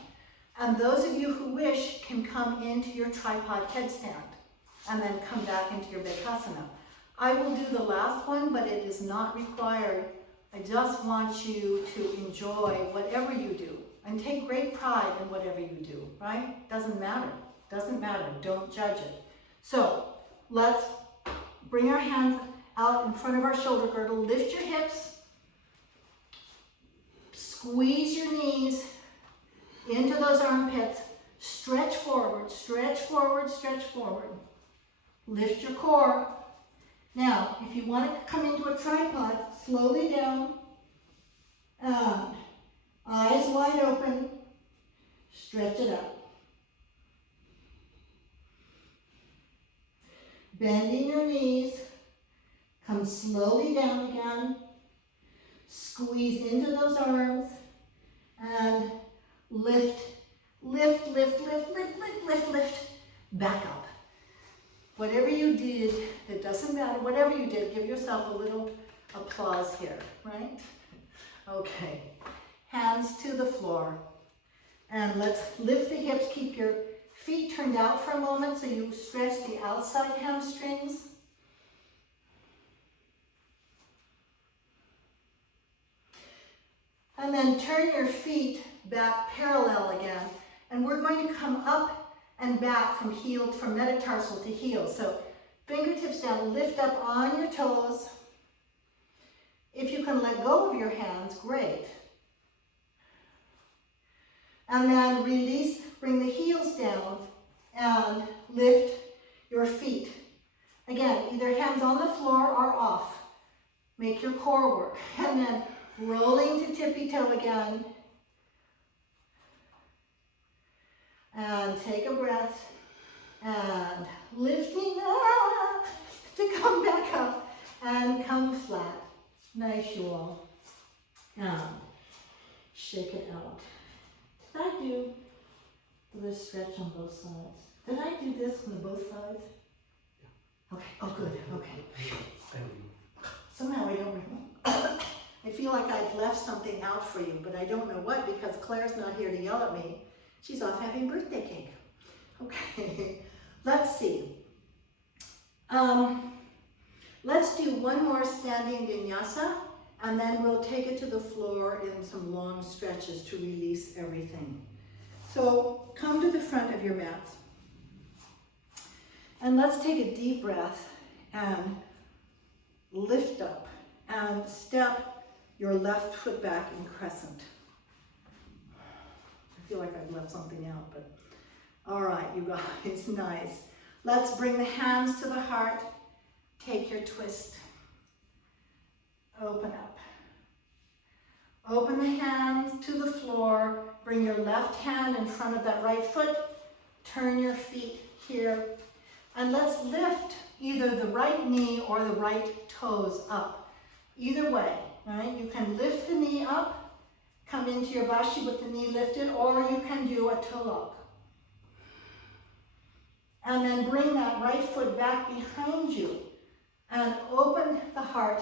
And those of you who wish can come into your tripod headstand and then come back into your Bekasana. I will do the last one, but it is not required. I just want you to enjoy whatever you do and take great pride in whatever you do, right? Doesn't matter. Doesn't matter. Don't judge it. So let's bring our hands out in front of our shoulder girdle, lift your hips, squeeze your knees into those armpits, stretch forward, stretch forward, stretch forward. Lift your core. Now, if you want to come into a tripod, slowly down, and eyes wide open, stretch it up. Bending your knees, come slowly down again, squeeze into those arms, and lift, lift, lift, lift, lift, lift, lift, lift, back up. Whatever you did, it doesn't matter, whatever you did, give yourself a little applause here, right? Okay, hands to the floor, and let's lift the hips, keep your feet turned out for a moment so you stretch the outside hamstrings. And then turn your feet back parallel again. And we're going to come up and back from heel, from metatarsal to heel. So fingertips down, lift up on your toes. If you can let go of your hands, great. And then release, bring the heels down and lift your feet. Again, either hands on the floor or off. Make your core work. And then rolling to tippy toe again. And take a breath. And lifting up to come back up and come flat. Nice, you all. And shake it out. Did I do the stretch on both sides? Did I do this on both sides? Yeah. Okay, oh good, okay. Somehow I don't remember. I feel like I've left something out for you, but I don't know what because Claire's not here to yell at me. She's off having birthday cake. Okay, let's see. Let's do one more standing vinyasa, and then we'll take it to the floor in some long stretches to release everything. So come to the front of your mat. And let's take a deep breath and lift up and step your left foot back in crescent. I feel like I've left something out, but all right, you guys, nice. Let's bring the hands to the heart. Take your twist. Open up. Open the hands to the floor. Bring your left hand in front of that right foot. Turn your feet here. And let's lift either the right knee or the right toes up. Either way, right? You can lift the knee up, come into your vashi with the knee lifted, or you can do a toe lock. And then bring that right foot back behind you and open the heart.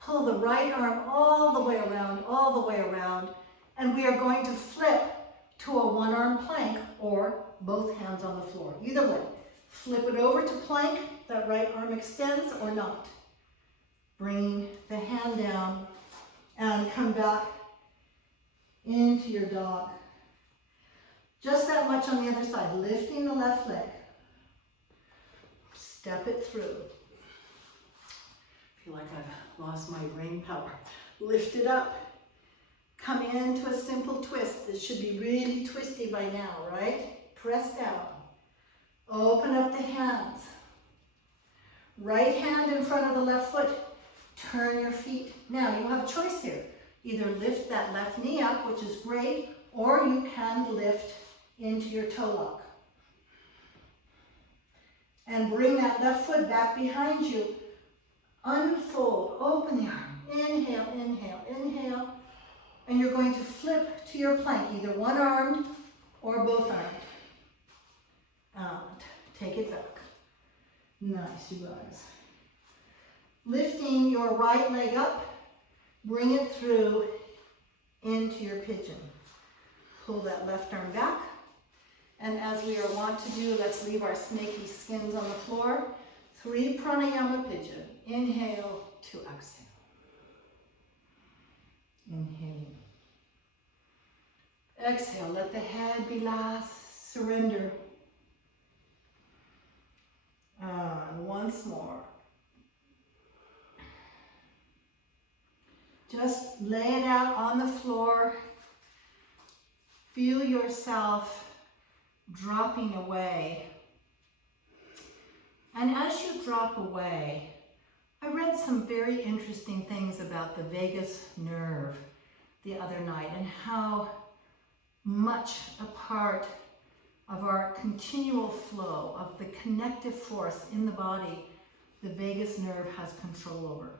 Pull the right arm all the way around, and we are going to flip to a one-arm plank or both hands on the floor. Either way, flip it over to plank, that right arm extends or not. Bring the hand down and come back into your dog. Just that much on the other side, lifting the left leg. Step it through. I feel like I've lost my brain power. Lift it up. Come into a simple twist. This should be really twisty by now, right? Press down. Open up the hands. Right hand in front of the left foot. Turn your feet. Now you have a choice here. Either lift that left knee up, which is great, or you can lift into your toe lock. And bring that left foot back behind you. Unfold, open the arm. Inhale, inhale, inhale. And you're going to flip to your plank, either one armed or both armed. Out. Take it back. Nice, you guys. Lifting your right leg up, bring it through into your pigeon. Pull that left arm back. And as we are wont to do, let's leave our snaky skins on the floor. 3 pranayama pigeon. Inhale to exhale. Inhale. Exhale, let the head be last. Surrender. And once more. Just lay it out on the floor. Feel yourself dropping away. And as you drop away, I read some very interesting things about the vagus nerve the other night and how much a part of our continual flow of the connective force in the body the vagus nerve has control over.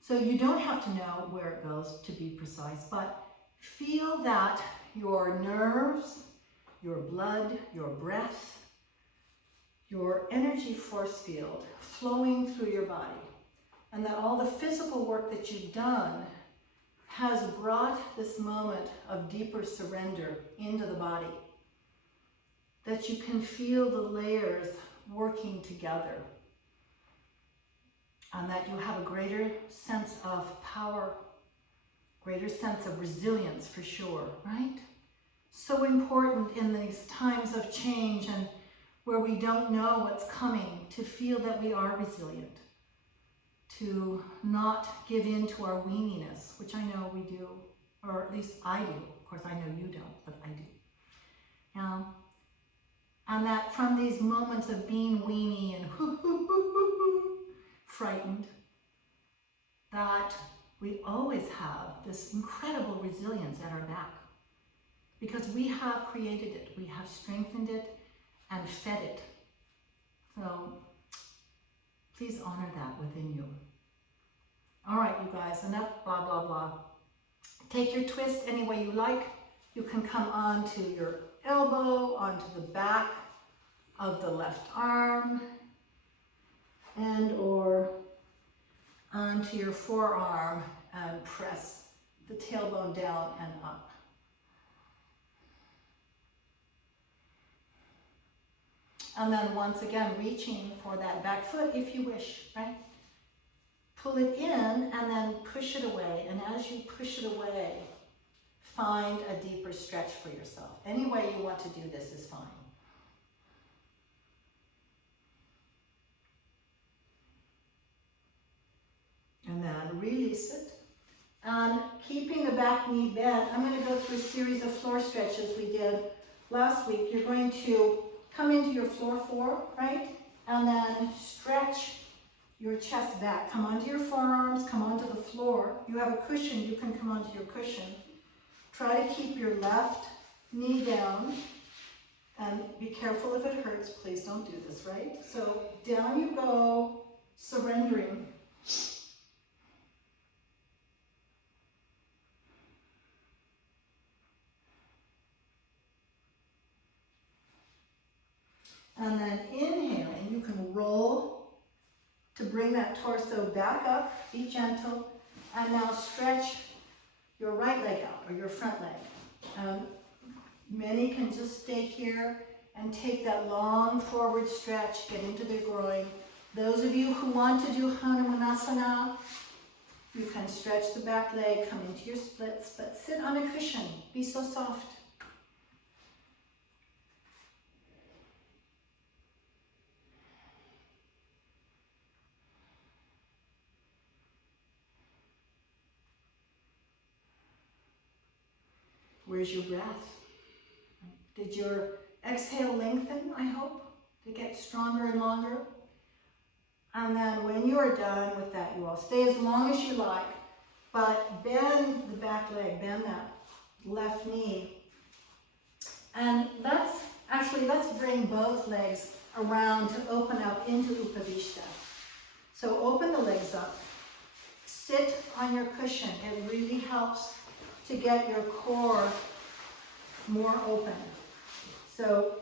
So you don't have to know where it goes to be precise, but feel that your nerves, your blood, your breath, your energy force field flowing through your body, and that all the physical work that you've done has brought this moment of deeper surrender into the body. That you can feel the layers working together, and that you have a greater sense of power, greater sense of resilience for sure, right? So important in these times of change and where we don't know what's coming, to feel that we are resilient, to not give in to our weeniness, which I know we do, or at least I do. Of course, I know you don't, but I do. And that from these moments of being weenie and frightened, that we always have this incredible resilience at our back, because we have created it, we have strengthened it and fed it. So please honor that within you. All right, you guys, enough blah, blah, blah. Take your twist any way you like. You can come onto your elbow, onto the back of the left arm, and or onto your forearm and press the tailbone down and up. And then once again, reaching for that back foot if you wish, right? Pull it in and then push it away. And as you push it away, find a deeper stretch for yourself. Any way you want to do this is fine. And then release it. And keeping the back knee bent, I'm going to go through a series of floor stretches we did last week. You're going to come into your floor four, right? And then stretch your chest back. Come onto your forearms, come onto the floor. You have a cushion, you can come onto your cushion. Try to keep your left knee down. And be careful if it hurts, please don't do this, right? So down you go, surrendering. And then inhaling, you can roll to bring that torso back up, be gentle, and now stretch your right leg out, or your front leg. Many can just stay here and take that long forward stretch, get into their groin. Those of you who want to do Hanumanasana, you can stretch the back leg, come into your splits, but sit on a cushion, be so soft. Where's your breath? Did your exhale lengthen, I hope, to get stronger and longer? And then when you are done with that, you will stay as long as you like, but bend the back leg, bend that left knee. And let's bring both legs around to open up into Upavishta. So open the legs up, sit on your cushion. It really helps to get your core more open. So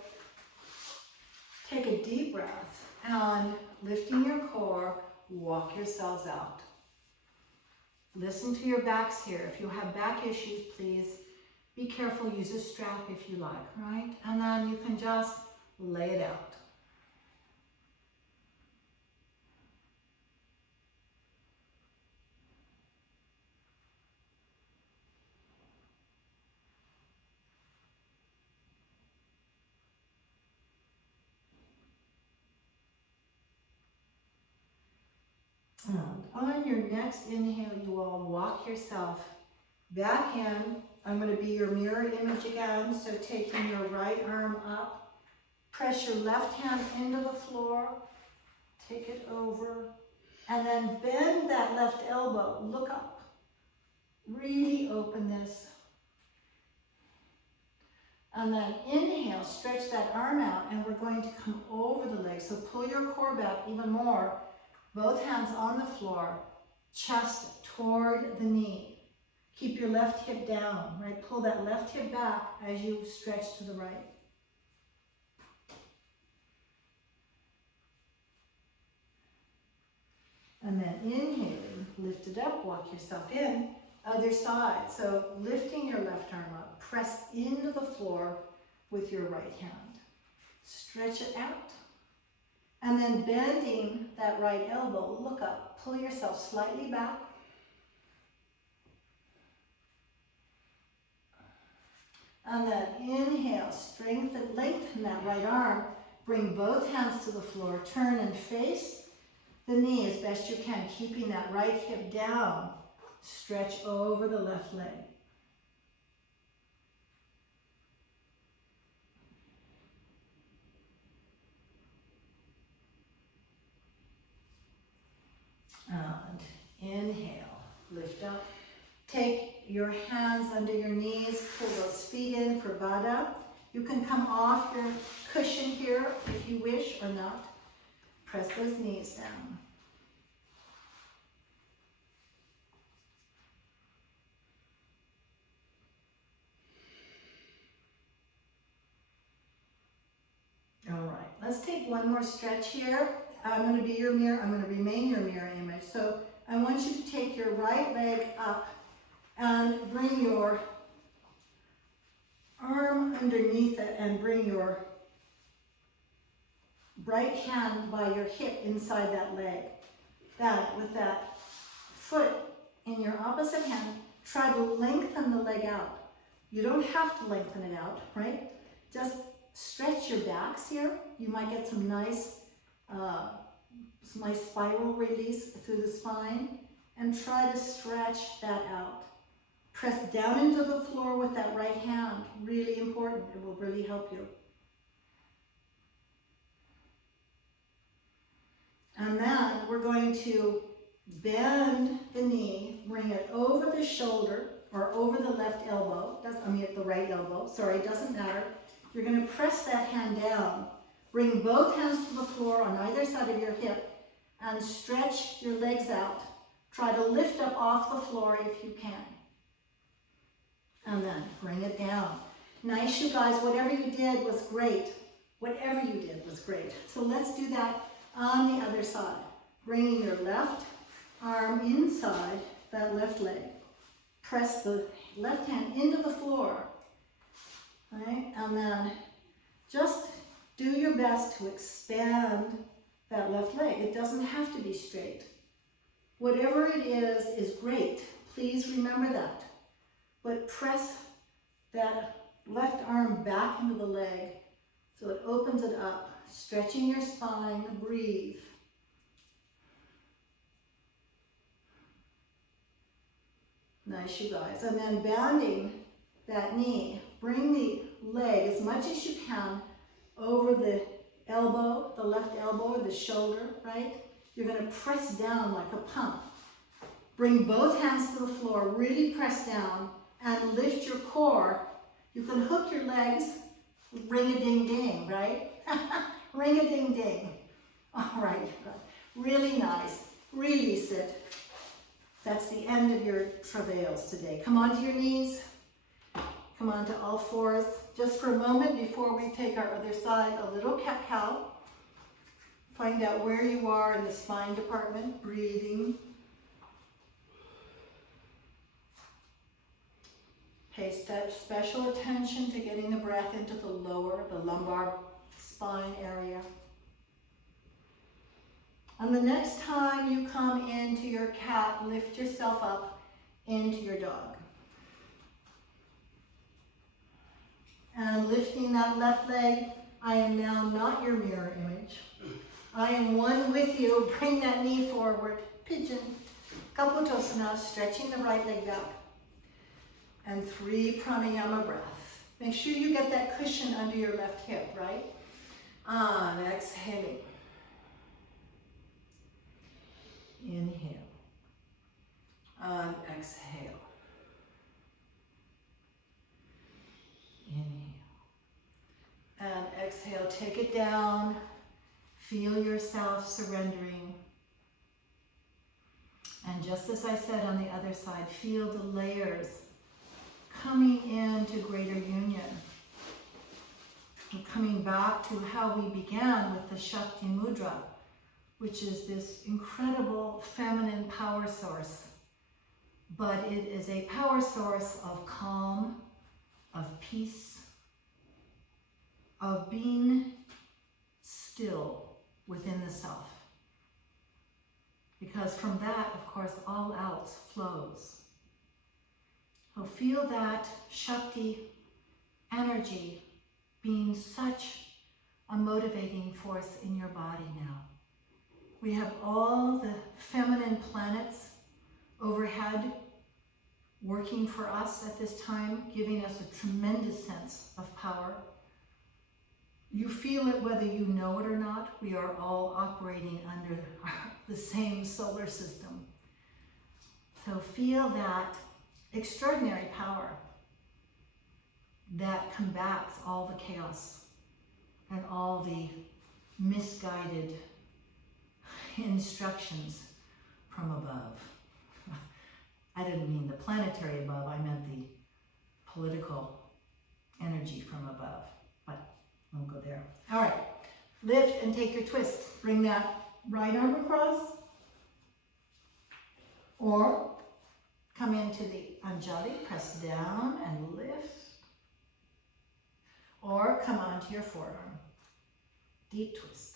take a deep breath and lifting your core, walk yourselves out. Listen to your backs here. If you have back issues, please be careful, use a strap if you like, right? And then you can just lay it out. And on your next inhale, you will walk yourself back in. I'm going to be your mirror image again. So taking your right arm up, press your left hand into the floor, take it over, and then bend that left elbow, look up. Really open this. And then inhale, stretch that arm out, and we're going to come over the leg. So pull your core back even more. Both hands on the floor, chest toward the knee. Keep your left hip down, right? Pull that left hip back as you stretch to the right. And then inhaling, lift it up, walk yourself in. Other side, so lifting your left arm up, press into the floor with your right hand. Stretch it out. And then bending that right elbow, look up, pull yourself slightly back. And then inhale, lengthen that right arm, bring both hands to the floor, turn and face the knee as best you can, keeping that right hip down. Stretch over the left leg. And inhale, lift up. Take your hands under your knees, pull those feet in for Vada. You can come off your cushion here if you wish or not. Press those knees down. All right, let's take one more stretch here. I'm going to be your mirror, I'm going to remain your mirror image. So I want you to take your right leg up and bring your arm underneath it and bring your right hand by your hip inside that leg. With that foot in your opposite hand, try to lengthen the leg out. You don't have to lengthen it out, right? Just stretch your backs here. You might get some nice spiral release through the spine, and try to stretch that out. Press down into the floor with that right hand. Really important. It will really help you. And then we're going to bend the knee, bring it over the shoulder or over the left elbow. The right elbow. Sorry, it doesn't matter. You're going to press that hand down. Bring both hands to the floor on either side of your hip and stretch your legs out. Try to lift up off the floor if you can. And then bring it down. Nice, you guys. Whatever you did was great. Whatever you did was great. So let's do that on the other side. Bringing your left arm inside that left leg. Press the left hand into the floor. Right? And then just do your best to expand that left leg. It doesn't have to be straight. Whatever it is great. Please remember that. But press that left arm back into the leg so it opens it up. Stretching your spine, breathe. Nice, you guys. And then bending that knee. Bring the leg as much as you can over the elbow, the left elbow or the shoulder, right? You're going to press down like a pump. Bring both hands to the floor, really press down and lift your core. You can hook your legs, ring-a-ding-ding, right? Ring-a-ding-ding. All right, really nice. Release it. That's the end of your travails today. Come onto your knees. Come onto all fours. Just for a moment before we take our other side, a little cat-cow. Find out where you are in the spine department, breathing. Pay special attention to getting the breath into the lower, the lumbar spine area. And the next time you come into your cat, lift yourself up into your dog. And lifting that left leg, I am now not your mirror image. I am one with you. Bring that knee forward. pigeon. Kapotosana, stretching the right leg back. And 3 pranayama breath. Make sure you get that cushion under your left hip, right? On, exhaling. Inhale. On, exhale. Inhale. And exhale, take it down. Feel yourself surrendering. And just as I said on the other side, feel the layers coming into greater union. And coming back to how we began with the Shakti Mudra, which is this incredible feminine power source. But it is a power source of calm, of peace, of being still within the self. Because from that, of course, all else flows. So feel that Shakti energy being such a motivating force in your body now. We have all the feminine planets overhead working for us at this time, giving us a tremendous sense of power. You feel it whether you know it or not. We are all operating under the same solar system. So feel that extraordinary power that combats all the chaos and all the misguided instructions from above. I didn't mean the planetary above, I meant the political energy from above, but I won't go there. All right, lift and take your twist. Bring that right arm across, or come into the Anjali, press down and lift, or come onto your forearm, deep twist.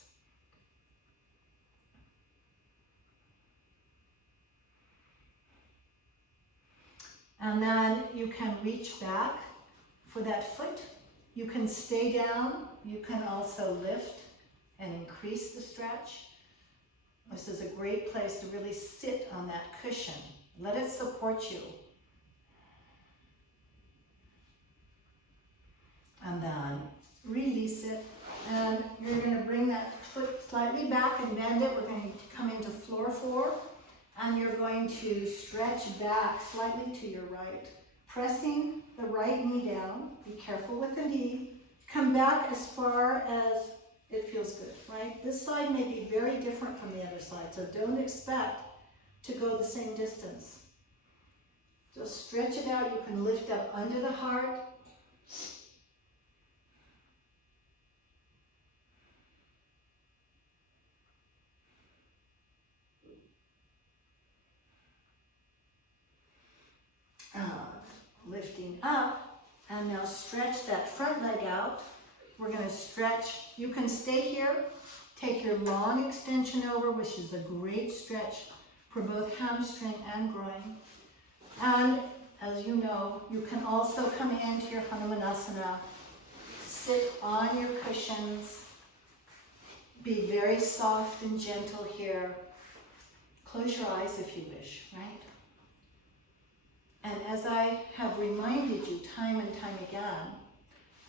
And then you can reach back for that foot. You can stay down. You can also lift and increase the stretch. This is a great place to really sit on that cushion. Let it support you. And then release it. And you're going to bring that foot slightly back and bend it. We're going to come into floor 4. And you're going to stretch back slightly to your right, pressing the right knee down. Be careful with the knee. Come back as far as it feels good, right? This side may be very different from the other side, so don't expect to go the same distance. Just stretch it out. You can lift up under the heart. Lifting up, and now stretch that front leg out. We're going to stretch. You can stay here, take your long extension over, which is a great stretch for both hamstring and groin. And as you know, you can also come into your Hanumanasana, sit on your cushions, be very soft and gentle here. Close your eyes if you wish, right? And as I have reminded you time and time again,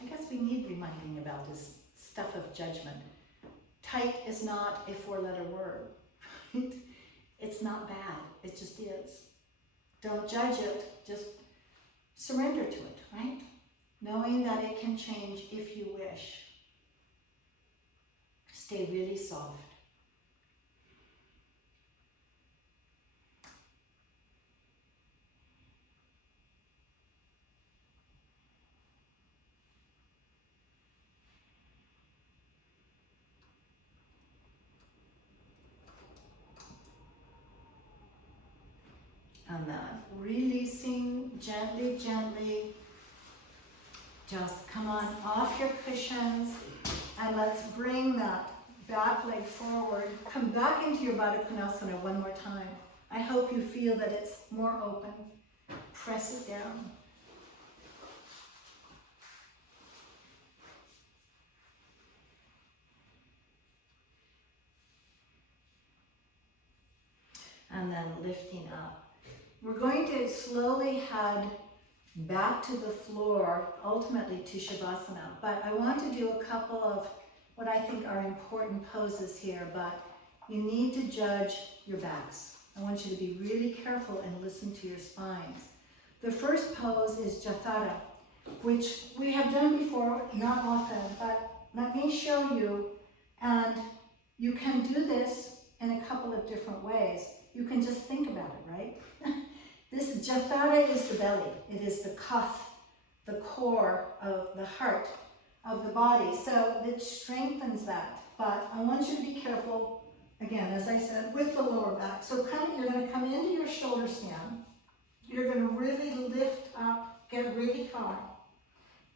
I guess we need reminding about this stuff of judgment. Tight is not a 4-letter word. It's not bad, it just is. Don't judge it, just surrender to it, right? Knowing that it can change if you wish. Stay really soft. And then releasing gently, gently. Just come on off your cushions and let's bring that back leg forward. Come back into your Baddha Konasana one more time. I hope you feel that it's more open. Press it down. and then lifting up. We're going to slowly head back to the floor, ultimately to Shavasana, but I want to do a couple of what I think are important poses here, but you need to judge your backs. I want you to be really careful and listen to your spines. The first pose is Jathara, which we have done before, not often, but let me show you, and you can do this in a couple of different ways. You can just think about it, right? This Jathara is the belly. It is the kath, the core of the heart of the body. So it strengthens that. But I want you to be careful, again, as I said, with the lower back. So you're going to come into your shoulder stand. You're going to really lift up, get really high.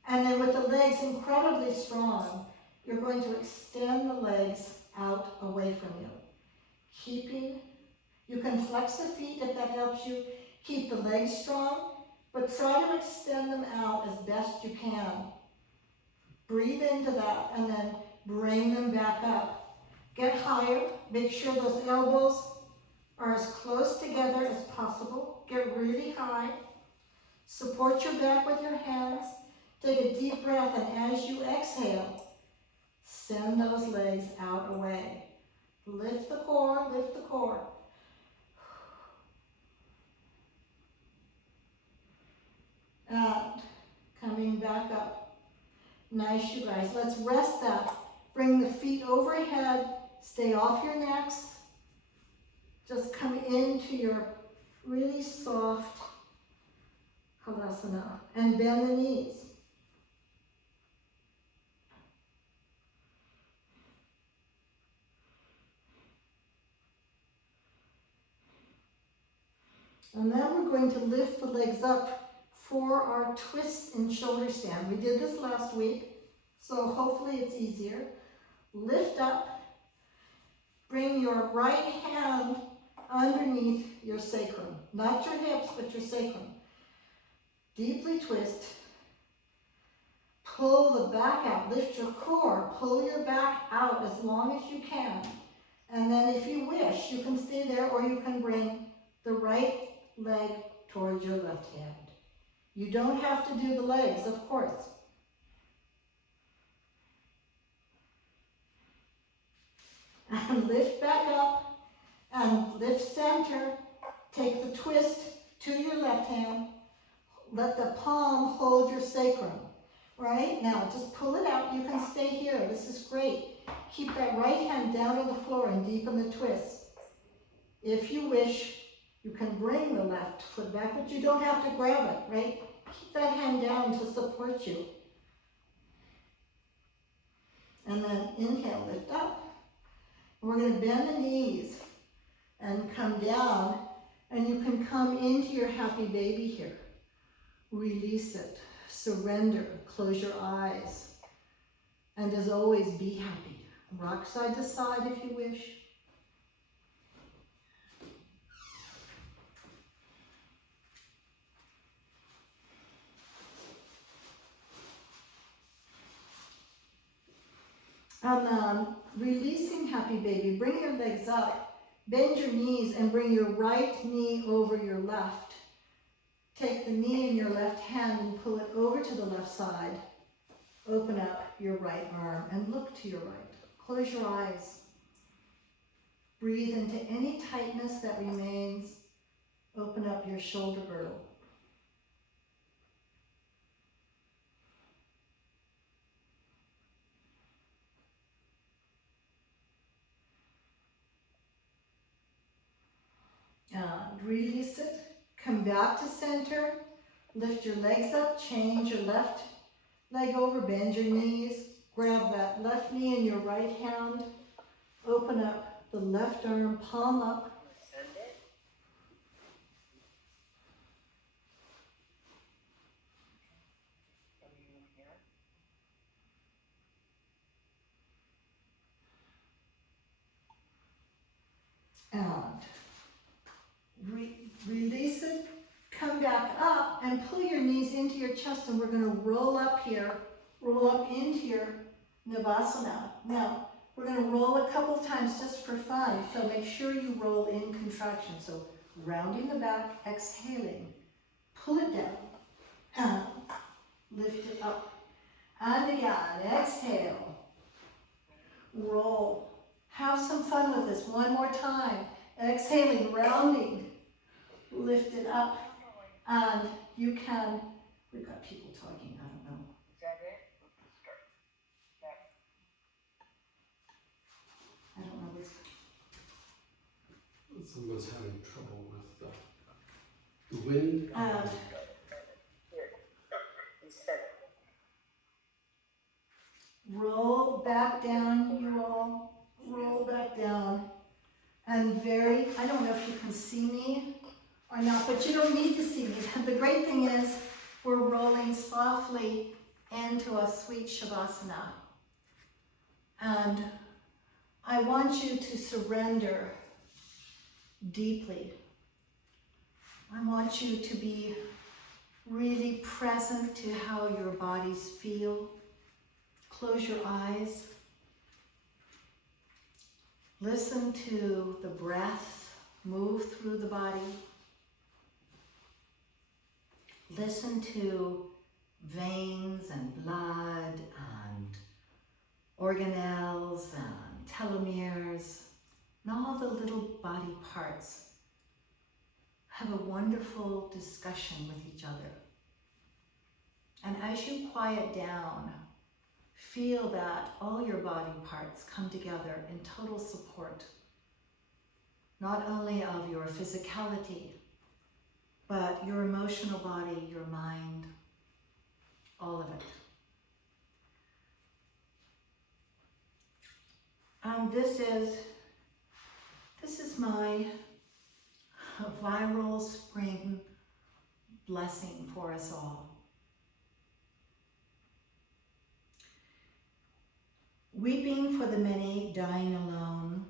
And then with the legs incredibly strong, you're going to extend the legs out away from you. You can flex the feet if that helps you. Keep the legs strong, but try to extend them out as best you can. Breathe into that and then bring them back up. Get higher. Make sure those elbows are as close together as possible. Get really high. Support your back with your hands. Take a deep breath, and as you exhale, send those legs out away. Lift the core, lift the core. And coming back up. Nice, you guys. Let's rest that. Bring the feet overhead. Stay off your necks. Just come into your really soft Halasana and bend the knees. And then we're going to lift the legs up for our twist and shoulder stand. We did this last week, so hopefully it's easier. Lift up. Bring your right hand underneath your sacrum. Not your hips, but your sacrum. Deeply twist. Pull the back out. Lift your core. Pull your back out as long as you can. And then if you wish, you can stay there, or you can bring the right leg towards your left hand. You don't have to do the legs, of course. And lift back up and lift center. Take the twist to your left hand. Let the palm hold your sacrum. Right? Now just pull it out. You can stay here. This is great. Keep that right hand down on the floor and deepen the twist. If you wish, you can bring the left foot back, but you don't have to grab it, right? Keep that hand down to support you. And then inhale, lift up. We're going to bend the knees and come down, and you can come into your happy baby here. Release it, surrender, close your eyes, and as always, be happy. Rock side to side if you wish. And then releasing happy baby, bring your legs up, bend your knees and bring your right knee over your left. Take the knee in your left hand and pull it over to the left side. Open up your right arm and look to your right. Close your eyes. Breathe into any tightness that remains. Open up your shoulder girdle. Release it. Come back to center. Lift your legs up. Change your left leg over. Bend your knees. Grab that left knee in your right hand. Open up the left arm, palm up. And release it, come back up and pull your knees into your chest, and we're going to roll up here, roll up into your Navasana. Now, We're going to roll a couple times just for fun, so make sure you roll in contraction. So rounding the back, exhaling, pull it down, and lift it up. And again, exhale, roll. Have some fun with this. One more time. Exhaling, rounding, lift it up. And you can, we've got people talking, I don't know. Is that it? I don't know what's. Someone's having trouble with the wind. Roll back down, you all. Roll back down. And I don't know if you can see me or not, but you don't need to see me. The great thing is we're rolling softly into a sweet Shavasana. And I want you to surrender deeply. I want you to be really present to how your bodies feel. Close your eyes. Listen to the breath move through the body. Listen to veins and blood and organelles and telomeres and all the little body parts. Have a wonderful discussion with each other. And as you quiet down, feel that all your body parts come together in total support, not only of your physicality, but your emotional body, your mind, all of it. And this is my viral spring blessing for us all. Weeping for the many dying alone,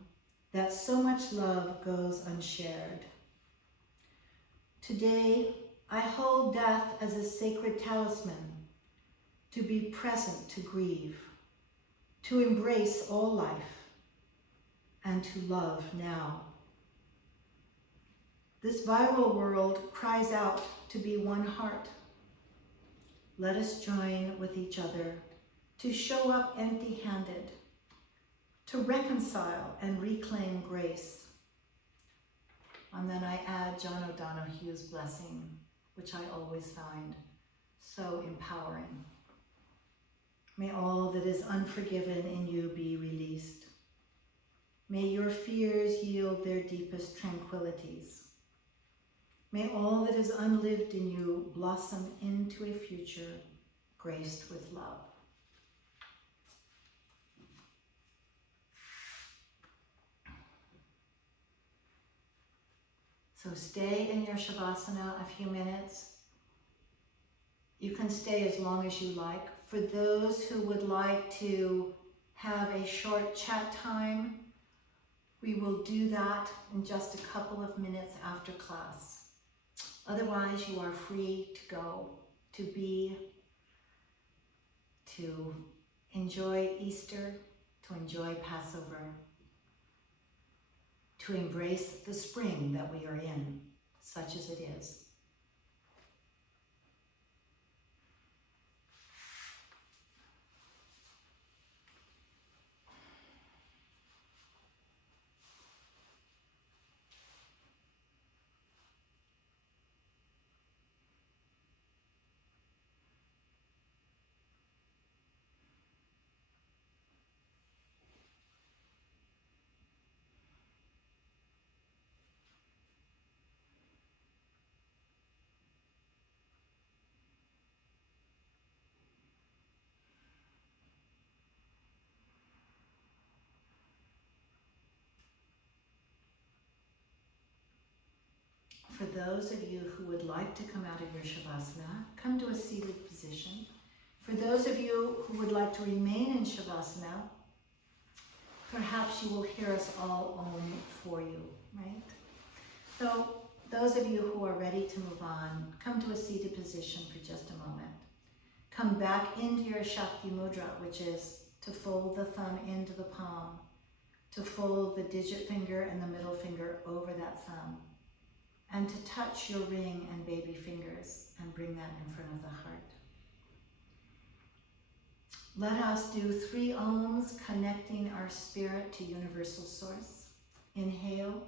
that so much love goes unshared. Today, I hold death as a sacred talisman, to be present to grieve, to embrace all life, and to love now. This viral world cries out to be one heart. Let us join with each other to show up empty-handed, to reconcile and reclaim grace. And then I add John O'Donohue's blessing, which I always find so empowering. May all that is unforgiven in you be released. May your fears yield their deepest tranquilities. May all that is unlived in you blossom into a future graced with love. So stay in your Shavasana a few minutes. You can stay as long as you like. For those who would like to have a short chat time, we will do that in just a couple of minutes after class. Otherwise, you are free to go, to be, to enjoy Easter, to enjoy Passover, to embrace the spring that we are in, such as it is. For those of you who would like to come out of your Shavasana, come to a seated position. For those of you who would like to remain in Shavasana, perhaps you will hear us all Om for you, right? So those of you who are ready to move on, come to a seated position for just a moment. Come back into your Shakti Mudra, which is to fold the thumb into the palm, to fold the digit finger and the middle finger over that thumb, and to touch your ring and baby fingers and bring that in front of the heart. Let us do 3 ohms, connecting our spirit to universal source. Inhale.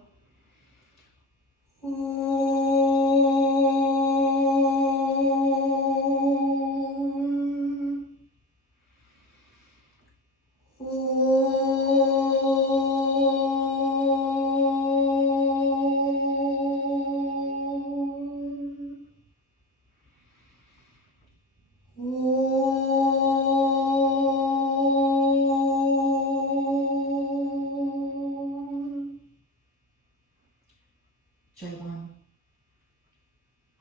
J1,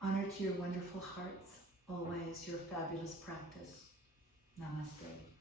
honor to your wonderful hearts, always your fabulous practice. Namaste.